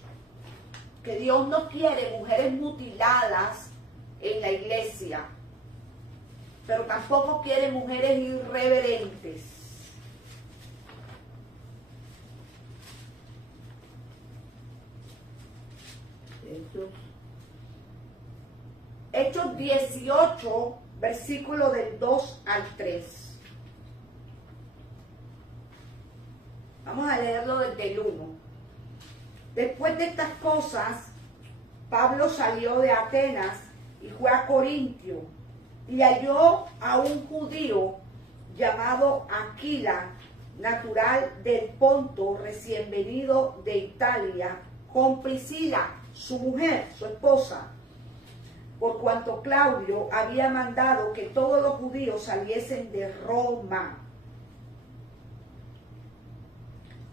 que Dios no quiere mujeres mutiladas en la iglesia, pero tampoco quiere mujeres irreverentes. Hechos 18, versículo del 2 al 3. Vamos a leerlo desde el 1. Después de estas cosas, Pablo salió de Atenas y fue a Corintio, y halló a un judío llamado Aquila, natural del Ponto, recién venido de Italia, con Priscila, su mujer, su esposa, por cuanto Claudio había mandado que todos los judíos saliesen de Roma.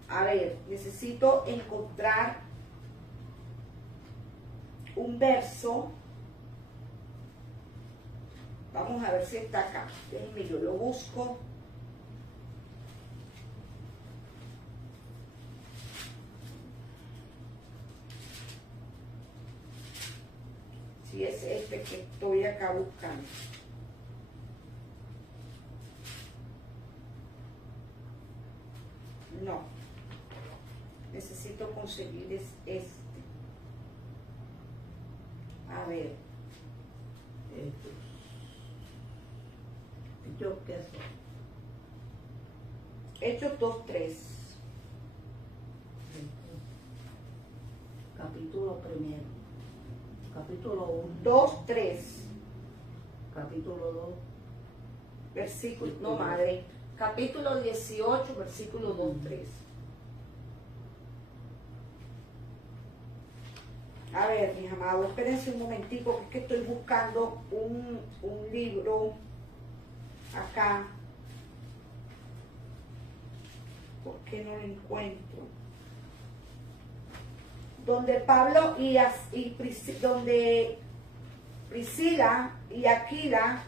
A ver, necesito encontrar un verso. Vamos a ver si está acá. Déjenme, yo lo busco. Si es este que estoy acá buscando. No. Necesito conseguir este. A ver. ¿Hechos qué son? Hechos 2:3. Capítulo primero. Capítulo 1. 2:3. Capítulo 2. Versículo, no madre. Capítulo 18, versículo 2:3. A ver, mis amados, espérense un momentico, que es que estoy buscando un libro acá. ¿Por qué no lo encuentro? Donde Pablo donde Priscila y Aquila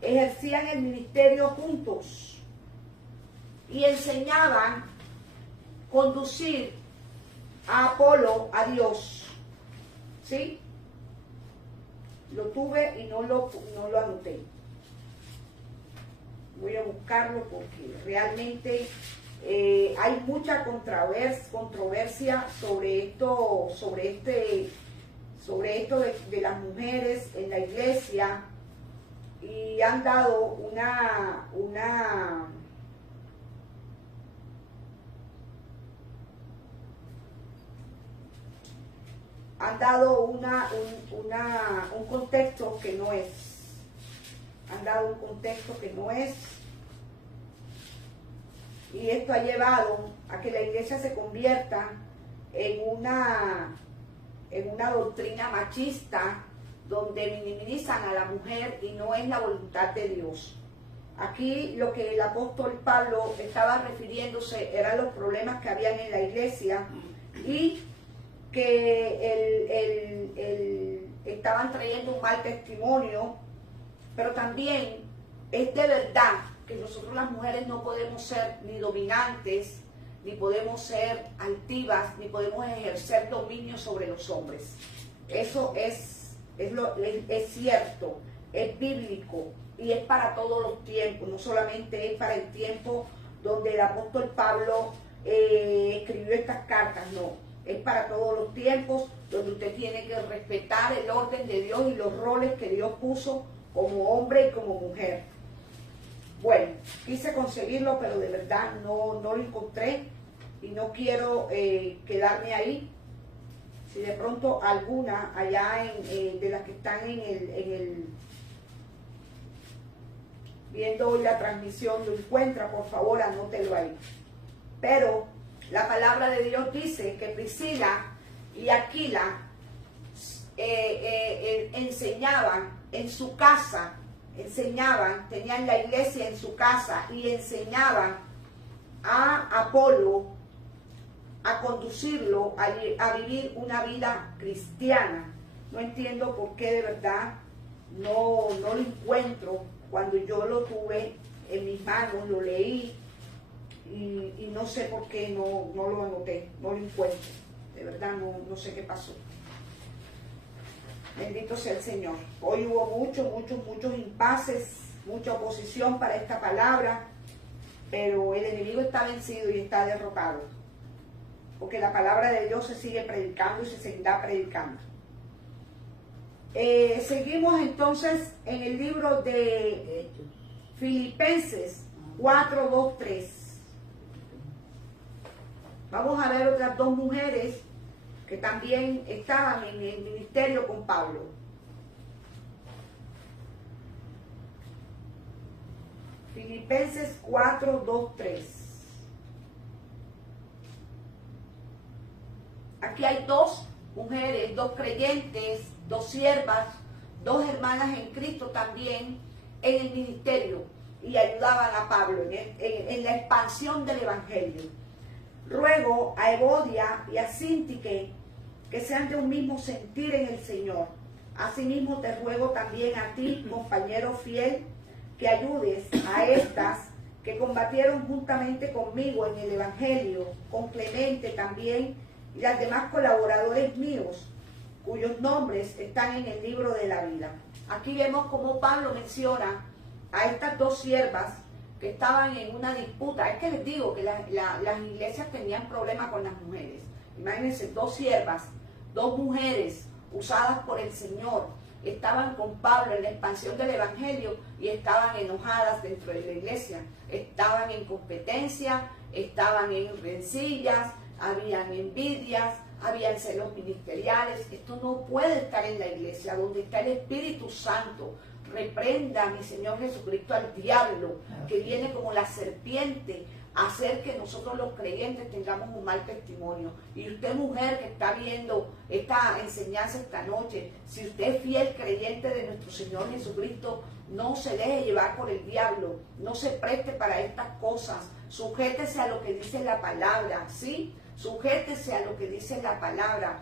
ejercían el ministerio juntos y enseñaban conducir a Apolo a Dios. ¿Sí? Lo tuve y no lo anoté. Voy a buscarlo porque realmente hay mucha controversia sobre esto, de las mujeres en la iglesia, y han dado una un contexto que no es. Han dado un contexto que no es. Y esto ha llevado a que la iglesia se convierta en una doctrina machista, donde minimizan a la mujer y no es la voluntad de Dios. Aquí lo que el apóstol Pablo estaba refiriéndose eran los problemas que habían en la iglesia y que estaban trayendo un mal testimonio, pero también es de verdad que nosotros las mujeres no podemos ser ni dominantes, ni podemos ser altivas, ni podemos ejercer dominio sobre los hombres. Eso es cierto, es bíblico y es para todos los tiempos, no solamente es para el tiempo donde el apóstol Pablo escribió estas cartas, no, es para todos los tiempos, donde usted tiene que respetar el orden de Dios y los roles que Dios puso como hombre y como mujer. Bueno, quise conseguirlo, pero de verdad no lo encontré y no quiero quedarme ahí. Si de pronto alguna allá de las que están en viendo hoy la transmisión lo encuentra, por favor anótelo ahí. Pero la palabra de Dios dice que Priscila y Aquila enseñaban en su casa, tenían la iglesia en su casa y enseñaban a Apolo a conducirlo a vivir una vida cristiana. No entiendo por qué de verdad no lo encuentro. Cuando yo lo tuve en mis manos, lo leí y no sé por qué no lo anoté, no lo encuentro. De verdad no sé qué pasó. Bendito sea el Señor. Hoy hubo muchos impases, mucha oposición para esta palabra, pero el enemigo está vencido y está derrotado. Porque la palabra de Dios se sigue predicando y se seguirá predicando. Seguimos entonces en el libro de Filipenses 4, 2, 3. Vamos a ver otras dos mujeres que también estaban en el ministerio con Pablo. Filipenses 4, 2, 3. Aquí hay dos mujeres, dos creyentes, dos siervas, dos hermanas en Cristo también en el ministerio y ayudaban a Pablo en la expansión del evangelio. Ruego a Evodia y a Síntique que sean de un mismo sentir en el Señor. Asimismo te ruego también a ti, compañero fiel, que ayudes a estas que combatieron juntamente conmigo en el evangelio, con Clemente también y los demás colaboradores míos, cuyos nombres están en el libro de la vida. Aquí vemos cómo Pablo menciona a estas dos siervas que estaban en una disputa. Es que les digo que las iglesias tenían problemas con las mujeres. Imagínense, dos siervas, dos mujeres usadas por el Señor, estaban con Pablo en la expansión del evangelio y estaban enojadas dentro de la iglesia. Estaban en competencia, estaban en rencillas, habían envidias, habían celos ministeriales. Esto no puede estar en la iglesia donde está el Espíritu Santo. Reprenda, mi Señor Jesucristo, al diablo que viene como la serpiente a hacer que nosotros los creyentes tengamos un mal testimonio. Y usted, mujer, que está viendo esta enseñanza esta noche, si usted es fiel creyente de nuestro Señor Jesucristo, no se deje llevar por el diablo, no se preste para estas cosas, sujétese a lo que dice la palabra, ¿sí? Sujétese a lo que dice la palabra,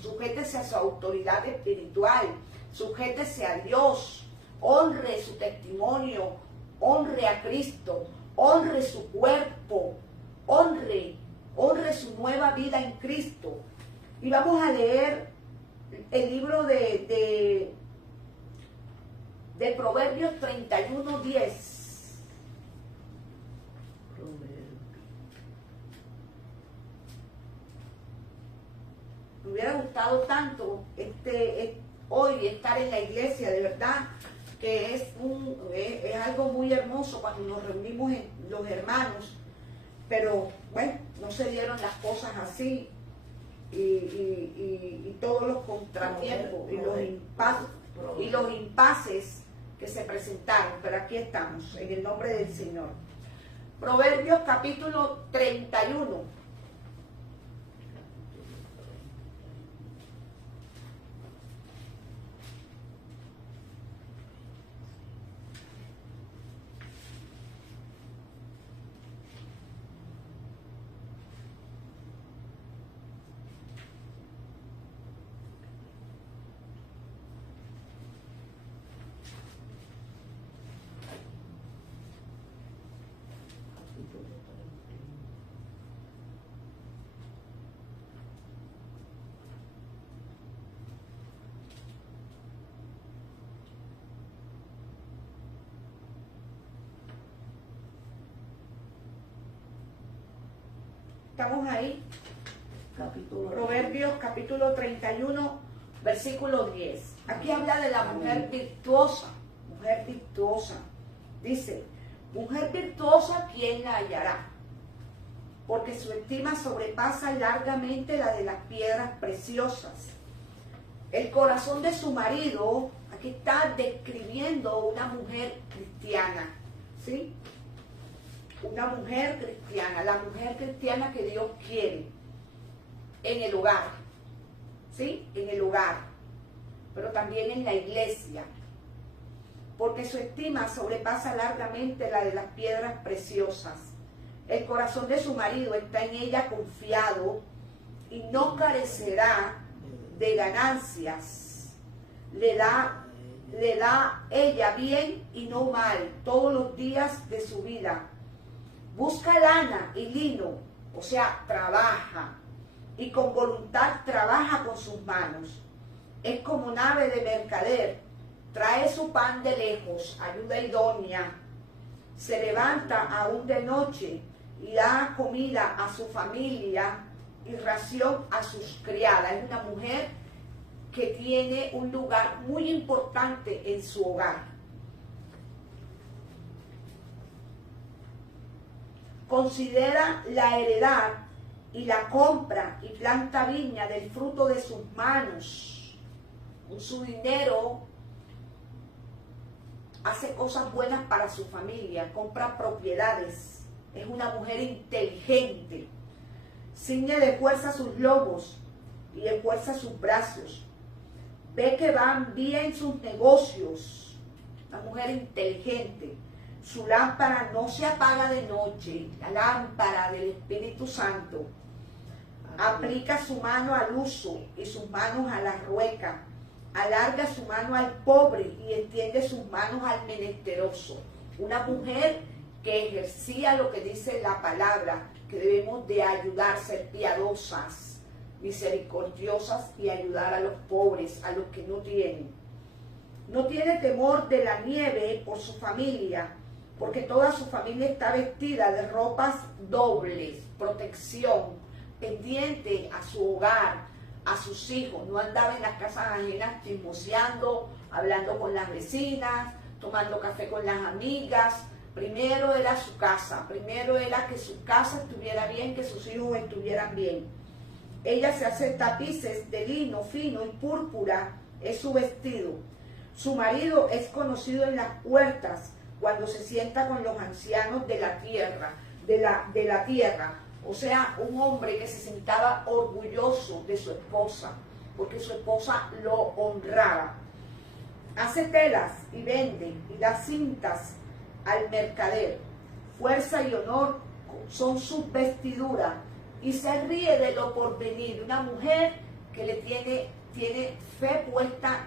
sujétese a su autoridad espiritual, sujétese a Dios, honre su testimonio, honre a Cristo, honre su cuerpo, honre su nueva vida en Cristo. Y vamos a leer el libro de Proverbios 31, 10. Me hubiera gustado tanto hoy estar en la iglesia, de verdad que es algo muy hermoso cuando nos reunimos los hermanos, pero bueno, no se dieron las cosas así y todos los contratiempos y los impases que se presentaron, pero aquí estamos, en el nombre del Señor. Proverbios capítulo 31. Estamos ahí. Proverbios capítulo 31, versículo 10. Aquí habla de la mujer virtuosa. Mujer virtuosa. Dice, mujer virtuosa, ¿quién la hallará? Porque su estima sobrepasa largamente la de las piedras preciosas. El corazón de su marido, aquí está describiendo una mujer cristiana, ¿sí? Una mujer cristiana, la mujer cristiana que Dios quiere en el hogar, ¿sí? En el hogar, pero también en la iglesia, porque su estima sobrepasa largamente la de las piedras preciosas. El corazón de su marido está en ella confiado y no carecerá de ganancias. Le da ella bien y no mal todos los días de su vida. Busca lana y lino, o sea, trabaja, y con voluntad trabaja con sus manos. Es como nave de mercader, trae su pan de lejos, ayuda idónea. Se levanta aún de noche y da comida a su familia y ración a sus criadas. Es una mujer que tiene un lugar muy importante en su hogar. Considera la heredad y la compra y planta viña del fruto de sus manos. Con su dinero hace cosas buenas para su familia, compra propiedades. Es una mujer inteligente. Ciñe de fuerza sus lomos y de fuerza sus brazos. Ve que van bien sus negocios. Una mujer inteligente. Su lámpara no se apaga de noche, la lámpara del Espíritu Santo. Aplica su mano al uso y sus manos a la rueca. Alarga su mano al pobre y extiende sus manos al menesteroso. Una mujer que ejercía lo que dice la palabra, que debemos de ayudar, ser piadosas, misericordiosas y ayudar a los pobres, a los que no tienen. No tiene temor de la nieve por su familia, porque toda su familia está vestida de ropas dobles, protección, pendiente a su hogar, a sus hijos. No andaba en las casas ajenas chismoseando, hablando con las vecinas, tomando café con las amigas. Primero era su casa, primero era que su casa estuviera bien, que sus hijos estuvieran bien. Ella se hace tapices de lino fino y púrpura es su vestido. Su marido es conocido en las puertas cuando se sienta con los ancianos de la tierra, de la tierra. O sea, un hombre que se sentaba orgulloso de su esposa, porque su esposa lo honraba. Hace telas y vende y da cintas al mercader. Fuerza y honor son sus vestiduras y se ríe de lo porvenir. Una mujer que tiene fe puesta,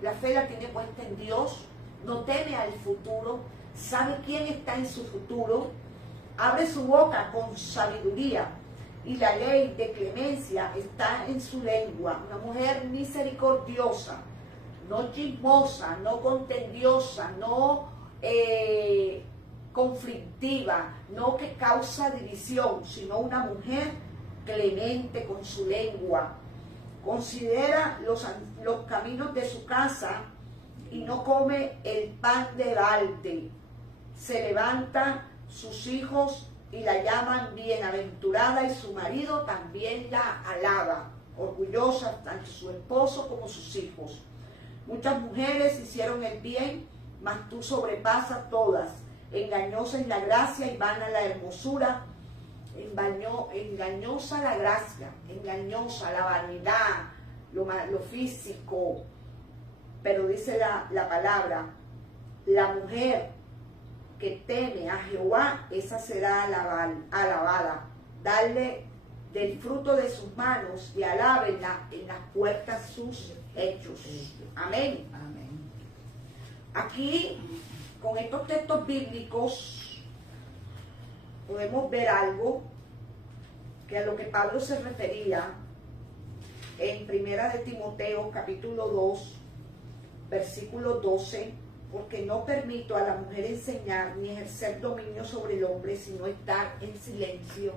la fe la tiene puesta en Dios, no teme al futuro, sabe quién está en su futuro, abre su boca con sabiduría y la ley de clemencia está en su lengua. Una mujer misericordiosa, no chismosa, no contendiosa, no conflictiva, no que causa división, sino una mujer clemente con su lengua. Considera los caminos de su casa y no come el pan de balde. Se levanta sus hijos y la llaman bienaventurada y su marido también la alaba, orgullosa tanto su esposo como sus hijos. Muchas mujeres hicieron el bien, mas tú sobrepasas todas. Engañosa es la gracia y vana la hermosura. Engañosa la gracia, engañosa la vanidad, lo físico. Pero dice la palabra, la mujer que teme a Jehová, esa será alabada. Dale del fruto de sus manos y alábenla en las puertas sus hechos. Amén. Amén. Aquí, con estos textos bíblicos, podemos ver algo que a lo que Pablo se refería en Primera de Timoteo, capítulo 2, versículo 12, porque no permito a la mujer enseñar ni ejercer dominio sobre el hombre, sino estar en silencio.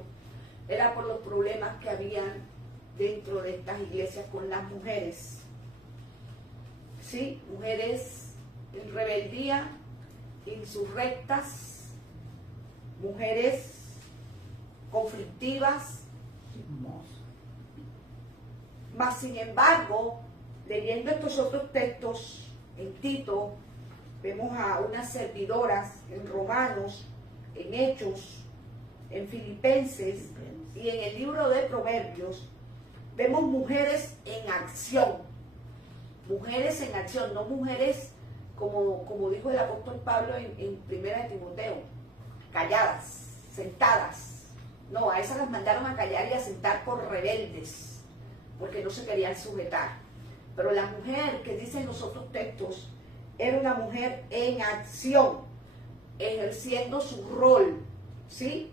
Era por los problemas que habían dentro de estas iglesias con las mujeres. Sí, mujeres en rebeldía, insurrectas, mujeres conflictivas. Mas sin embargo, leyendo estos otros textos, en Tito, vemos a unas servidoras en Romanos, en Hechos, en Filipenses y en el libro de Proverbios. Vemos mujeres en acción, no mujeres como dijo el apóstol Pablo en 1 Timoteo, calladas, sentadas. No, a esas las mandaron a callar y a sentar por rebeldes, porque no se querían sujetar. Pero la mujer que dicen los otros textos era una mujer en acción, ejerciendo su rol, ¿sí?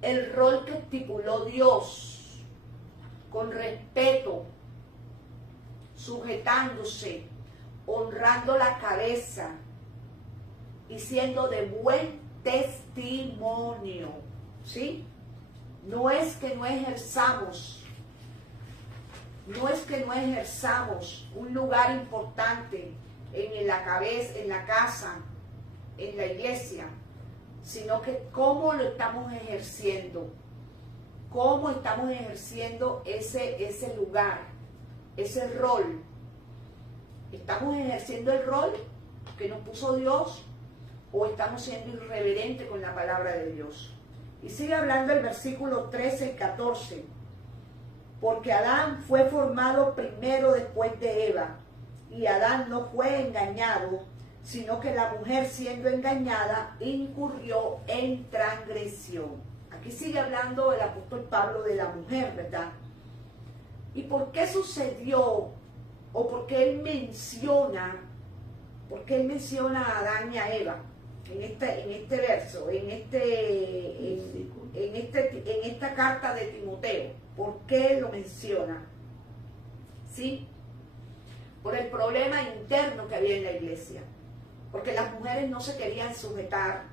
El rol que estipuló Dios, con respeto, sujetándose, honrando la cabeza y siendo de buen testimonio, ¿sí? No es que no ejerzamos un lugar importante en la cabeza, en la casa, en la iglesia, sino que cómo lo estamos ejerciendo, cómo estamos ejerciendo ese lugar, ese rol. ¿Estamos ejerciendo el rol que nos puso Dios o estamos siendo irreverentes con la palabra de Dios? Y sigue hablando el versículo 13 y 14. Porque Adán fue formado primero después de Eva, y Adán no fue engañado, sino que la mujer siendo engañada incurrió en transgresión. Aquí sigue hablando el apóstol Pablo de la mujer, ¿verdad? ¿Y por qué sucedió? ¿O por qué él menciona a Adán y a Eva en este verso, en esta carta de Timoteo? ¿Por qué lo menciona? ¿Sí? Por el problema interno que había en la iglesia, porque las mujeres no se querían sujetar,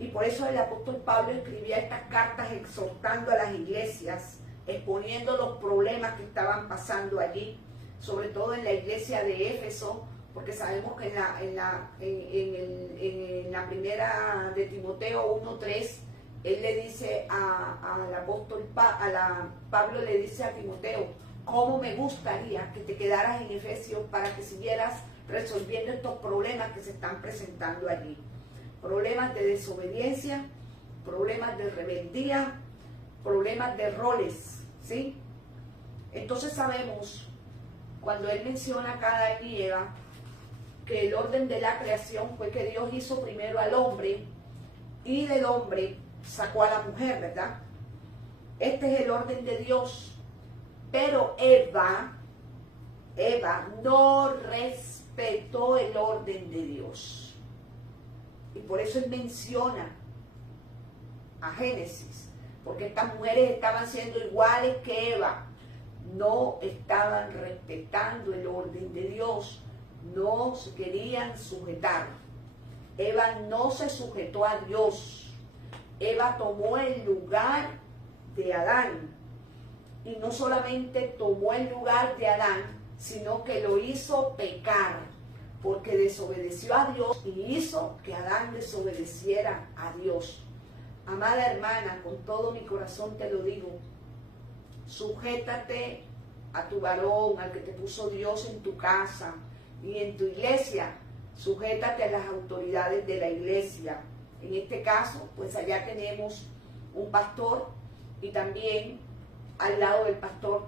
y por eso el apóstol Pablo escribía estas cartas exhortando a las iglesias, exponiendo los problemas que estaban pasando allí, sobre todo en la iglesia de Éfeso, porque sabemos que en la primera de Timoteo 1:3, él le dice al apóstol Pablo le dice a Timoteo: cómo me gustaría que te quedaras en Efesios para que siguieras resolviendo estos problemas que se están presentando allí. Problemas de desobediencia, problemas de rebeldía, problemas de roles, ¿sí? Entonces sabemos, cuando él menciona acá a Adán y Eva, que el orden de la creación fue que Dios hizo primero al hombre y del hombre sacó a la mujer, ¿verdad? Este es el orden de Dios. Pero Eva no respetó el orden de Dios. Y por eso él menciona a Génesis, porque estas mujeres estaban siendo iguales que Eva, no estaban respetando el orden de Dios, no se querían sujetar. Eva no se sujetó a Dios. Eva tomó el lugar de Adán. Y no solamente tomó el lugar de Adán, sino que lo hizo pecar, porque desobedeció a Dios y hizo que Adán desobedeciera a Dios. Amada hermana, con todo mi corazón te lo digo, sujétate a tu varón, al que te puso Dios en tu casa y en tu iglesia. Sujétate a las autoridades de la iglesia. En este caso, pues allá tenemos un pastor, y también al lado del pastor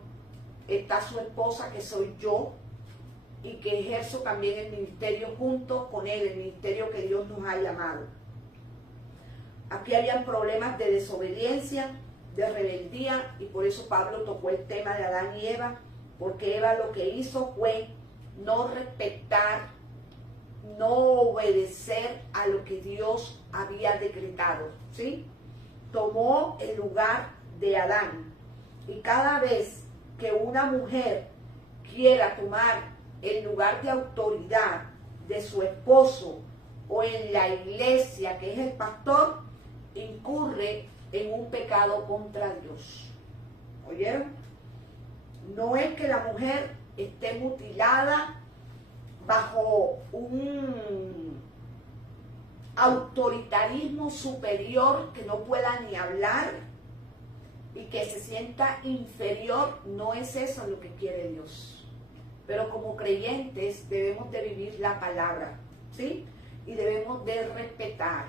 está su esposa, que soy yo, y que ejerzo también el ministerio junto con él, el ministerio que Dios nos ha llamado. Aquí habían problemas de desobediencia, de rebeldía, y por eso Pablo tocó el tema de Adán y Eva, porque Eva lo que hizo fue no respetar, no obedecer a lo que Dios había decretado, ¿sí? Tomó el lugar de Adán. Y cada vez que una mujer quiera tomar el lugar de autoridad de su esposo o en la iglesia, que es el pastor, incurre en un pecado contra Dios. ¿Oyeron? No es que la mujer esté mutilada bajo un autoritarismo superior, que no pueda ni hablar y que se sienta inferior. No es eso lo que quiere Dios. pero como creyentes debemos de vivir la palabra, ¿sí? Y debemos de respetar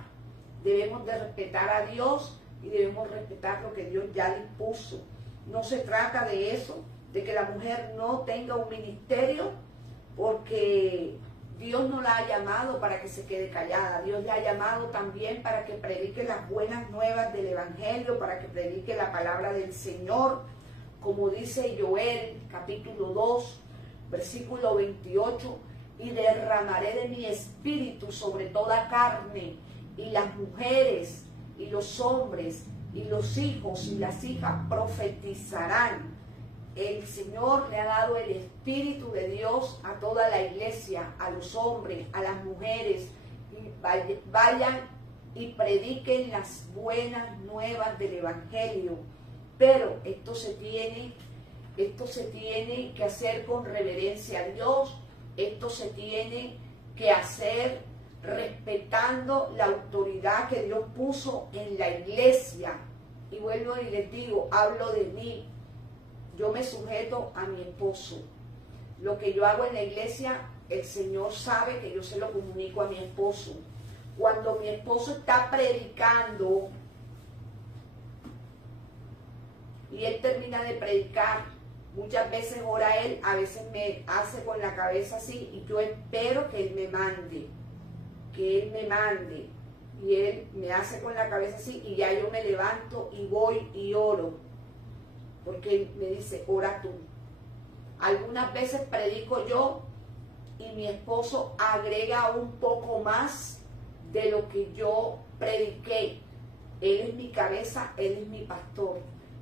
a Dios y debemos respetar lo que Dios ya dispuso. No se trata de eso, de que la mujer no tenga un ministerio, porque Dios no la ha llamado para que se quede callada. Dios la ha llamado también para que predique las buenas nuevas del Evangelio, para que predique la palabra del Señor, como dice Joel, capítulo 2, versículo 28, y derramaré de mi espíritu sobre toda carne, y las mujeres, y los hombres, y los hijos, y las hijas profetizarán. El Señor le ha dado el Espíritu de Dios a toda la iglesia, a los hombres, a las mujeres, y vayan y prediquen las buenas nuevas del Evangelio. Pero esto se tiene que hacer con reverencia a Dios, esto se tiene que hacer respetando la autoridad que Dios puso en la iglesia. Y vuelvo y les digo, hablo de mí. Yo me sujeto a mi esposo. Lo que yo hago en la iglesia, el Señor sabe que yo se lo comunico a mi esposo. Cuando mi esposo está predicando y él termina de predicar, muchas veces ora él, a veces me hace con la cabeza así, y yo espero que él me mande, y él me hace con la cabeza así, y ya yo me levanto y voy y oro, porque él me dice, ora tú. Algunas veces predico yo y mi esposo agrega un poco más de lo que yo prediqué. Él es mi cabeza, él es mi pastor,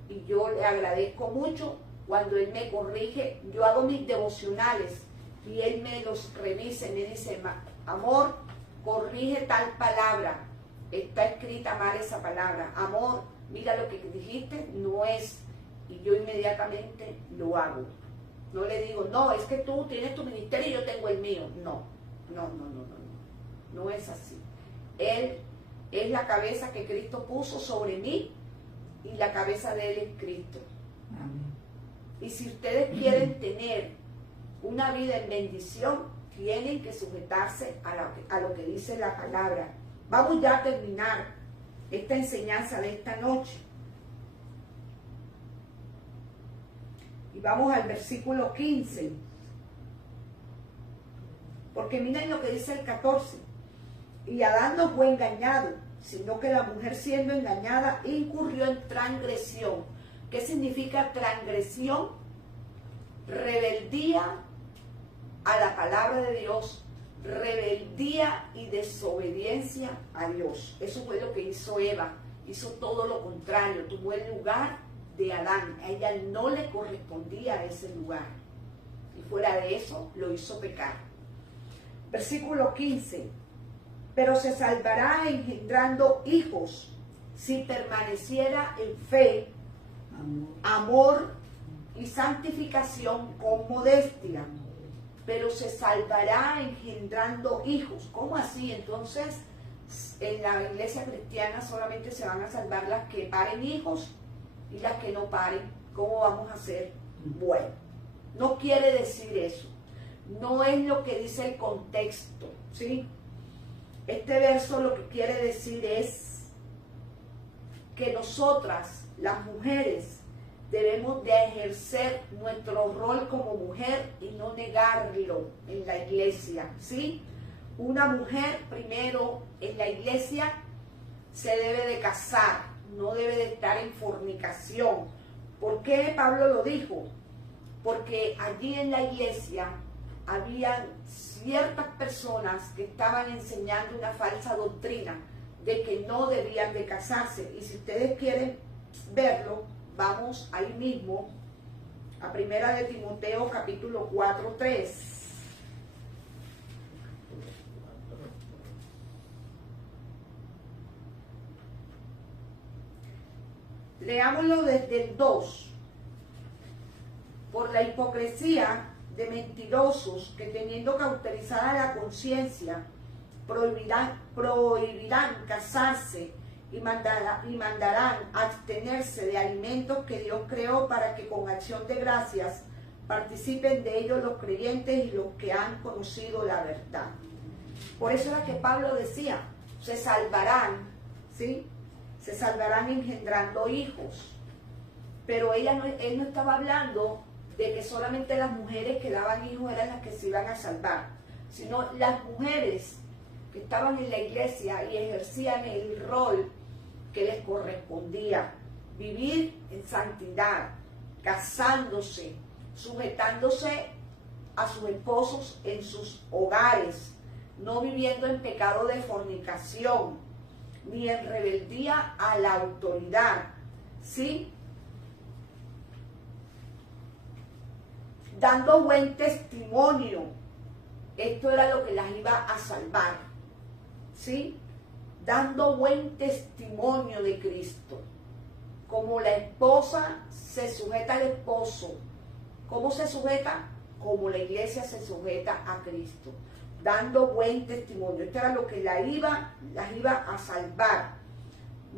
y yo le agradezco mucho cuando él me corrige. Yo hago mis devocionales y él me los revisa y me dice, amor, corrige tal palabra, está escrita mal esa palabra, amor, mira lo que dijiste, no es. Y yo inmediatamente lo hago. No le digo, no, es que tú tienes tu ministerio y yo tengo el mío. No es así. Él es la cabeza que Cristo puso sobre mí, y la cabeza de él es Cristo. Amén. Y si ustedes quieren tener una vida en bendición, tienen que sujetarse a lo que dice la palabra. Vamos ya a terminar esta enseñanza de esta noche. Y vamos al versículo 15. Porque miren lo que dice el 14. Y Adán no fue engañado, sino que la mujer, siendo engañada, incurrió en transgresión. ¿Qué significa transgresión? Rebeldía a la palabra de Dios, rebeldía y desobediencia a Dios. Eso fue lo que hizo Eva. Hizo todo lo contrario, tomó el lugar de Adán. A ella no le correspondía ese lugar, y fuera de eso lo hizo pecar. Versículo 15. Pero se salvará engendrando hijos si permaneciera en fe, amor y santificación con modestia. Pero se salvará engendrando hijos. ¿Cómo así? Entonces, en la iglesia cristiana solamente se van a salvar las que paren hijos y las que no paren. ¿Cómo vamos a hacer? Bueno, no quiere decir eso. No es lo que dice el contexto, ¿sí? Este verso lo que quiere decir es que nosotras, las mujeres, debemos de ejercer nuestro rol como mujer y no negarlo en la iglesia, ¿sí? Una mujer, primero, en la iglesia se debe de casar, no debe de estar en fornicación. ¿Por qué Pablo lo dijo? Porque allí en la iglesia habían ciertas personas que estaban enseñando una falsa doctrina de que no debían de casarse. Y si ustedes quieren verlo, vamos ahí mismo a Primera de Timoteo capítulo 4, 3. Leámoslo desde el 2. Por la hipocresía de mentirosos que, teniendo cauterizada la conciencia, prohibirán casarse y mandarán abstenerse de alimentos que Dios creó para que con acción de gracias participen de ellos los creyentes y los que han conocido la verdad. Por eso era que Pablo decía, se salvarán, ¿sí? Se salvarán engendrando hijos. Pero él no estaba hablando de que solamente las mujeres que daban hijos eran las que se iban a salvar, sino las mujeres que estaban en la iglesia y ejercían el rol que les correspondía, vivir en santidad, casándose, sujetándose a sus esposos en sus hogares, no viviendo en pecado de fornicación, ni en rebeldía a la autoridad, ¿sí? Dando buen testimonio. Esto era lo que las iba a salvar, ¿sí? Dando buen testimonio de Cristo. Como la esposa se sujeta al esposo. ¿Cómo se sujeta? Como la iglesia se sujeta a Cristo. Dando buen testimonio. Esto era lo que las iba a salvar.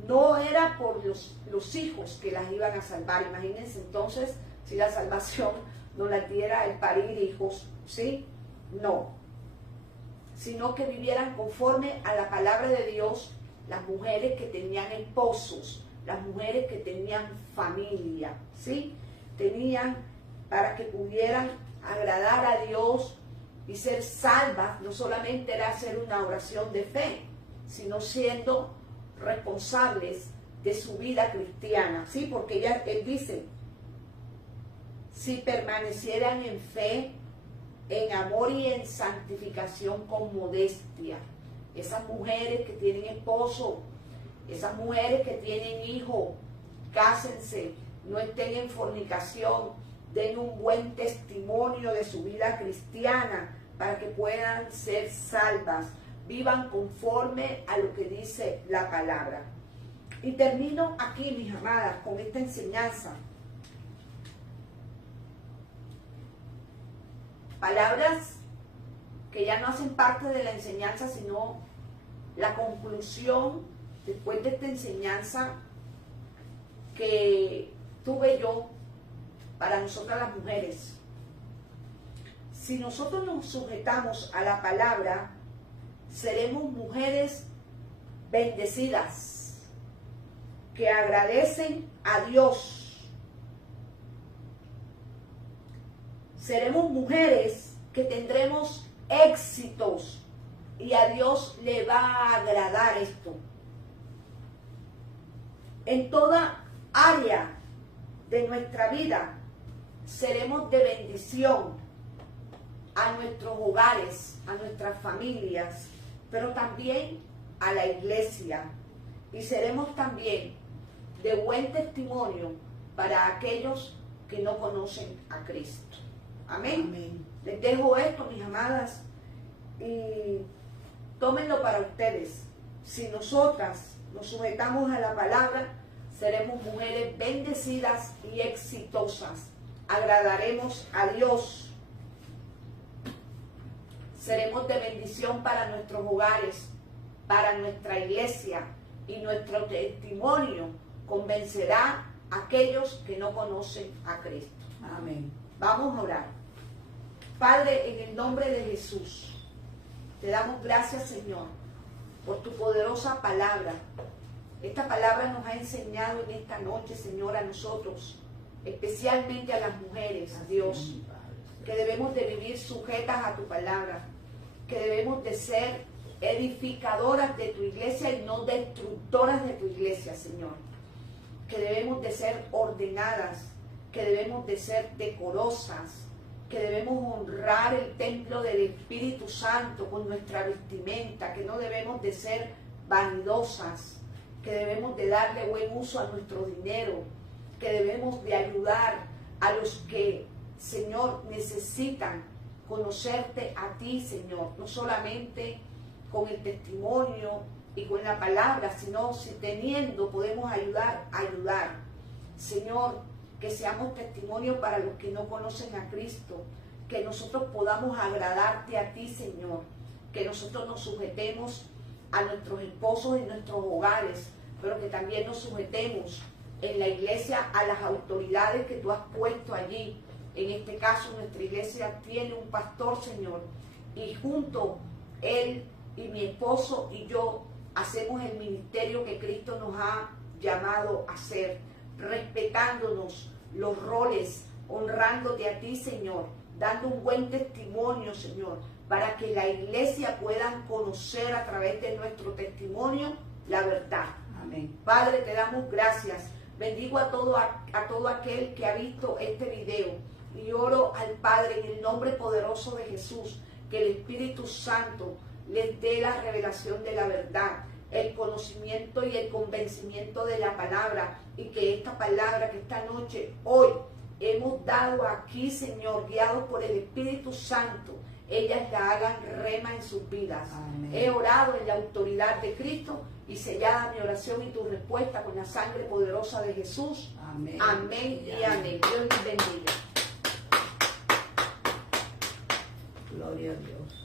No era por los hijos que las iban a salvar. Imagínense entonces si la salvación no la diera el parir hijos, ¿sí? No. Sino que vivieran conforme a la palabra de Dios las mujeres que tenían esposos, las mujeres que tenían familia, ¿sí? Tenían para que pudieran agradar a Dios y ser salvas. No solamente era hacer una oración de fe, sino siendo responsables de su vida cristiana, ¿sí? Porque él dice, si permanecieran en fe, en amor y en santificación con modestia. Esas mujeres que tienen esposo, esas mujeres que tienen hijos, cásense, no estén en fornicación, den un buen testimonio de su vida cristiana para que puedan ser salvas, vivan conforme a lo que dice la palabra. Y termino aquí, mis amadas, con esta enseñanza. Palabras que ya no hacen parte de la enseñanza, sino la conclusión después de esta enseñanza que tuve yo para nosotras las mujeres. Si nosotros nos sujetamos a la palabra, seremos mujeres bendecidas, que agradecen a Dios. Seremos mujeres que tendremos éxitos y a Dios le va a agradar esto. En toda área de nuestra vida seremos de bendición a nuestros hogares, a nuestras familias, pero también a la iglesia. Y seremos también de buen testimonio para aquellos que no conocen a Cristo. Amén. Amén. Les dejo esto, mis amadas, y tómenlo para ustedes. Si nosotras nos sujetamos a la palabra, seremos mujeres bendecidas y exitosas. Agradaremos a Dios. Seremos de bendición para nuestros hogares, para nuestra iglesia, y nuestro testimonio convencerá a aquellos que no conocen a Cristo. Amén. Vamos a orar. Padre, en el nombre de Jesús, te damos gracias, Señor, por tu poderosa palabra. Esta palabra nos ha enseñado en esta noche, Señor, a nosotros, especialmente a las mujeres, Dios, que debemos de vivir sujetas a tu palabra, que debemos de ser edificadoras de tu iglesia y no destructoras de tu iglesia, Señor, que debemos de ser ordenadas, que debemos de ser decorosas, que debemos honrar el templo del Espíritu Santo con nuestra vestimenta, que no debemos de ser vanidosas, que debemos de darle buen uso a nuestro dinero, que debemos de ayudar a los que, Señor, necesitan conocerte a ti, Señor, no solamente con el testimonio y con la palabra, sino si teniendo podemos ayudar. Señor, que seamos testimonio para los que no conocen a Cristo, que nosotros podamos agradarte a ti, Señor, que nosotros nos sujetemos a nuestros esposos en nuestros hogares, pero que también nos sujetemos en la iglesia a las autoridades que tú has puesto allí, En este caso, nuestra iglesia tiene un pastor, Señor, y junto él y mi esposo y yo hacemos el ministerio que Cristo nos ha llamado a hacer, respetándonos los roles, honrándote a ti, Señor, dando un buen testimonio, Señor, para que la iglesia pueda conocer a través de nuestro testimonio la verdad. Amén. Padre, te damos gracias. Bendigo a todo aquel que ha visto este video y oro al Padre en el nombre poderoso de Jesús, que el Espíritu Santo les dé la revelación de la verdad, el conocimiento y el convencimiento de la palabra, y que esta palabra que esta noche, hoy, hemos dado aquí, Señor, guiados por el Espíritu Santo, ellas la hagan rema en sus vidas. Amén. He orado en la autoridad de Cristo y sellada mi oración y tu respuesta con la sangre poderosa de Jesús. Amén. Amén y amén. Dios les bendiga. Gloria a Dios.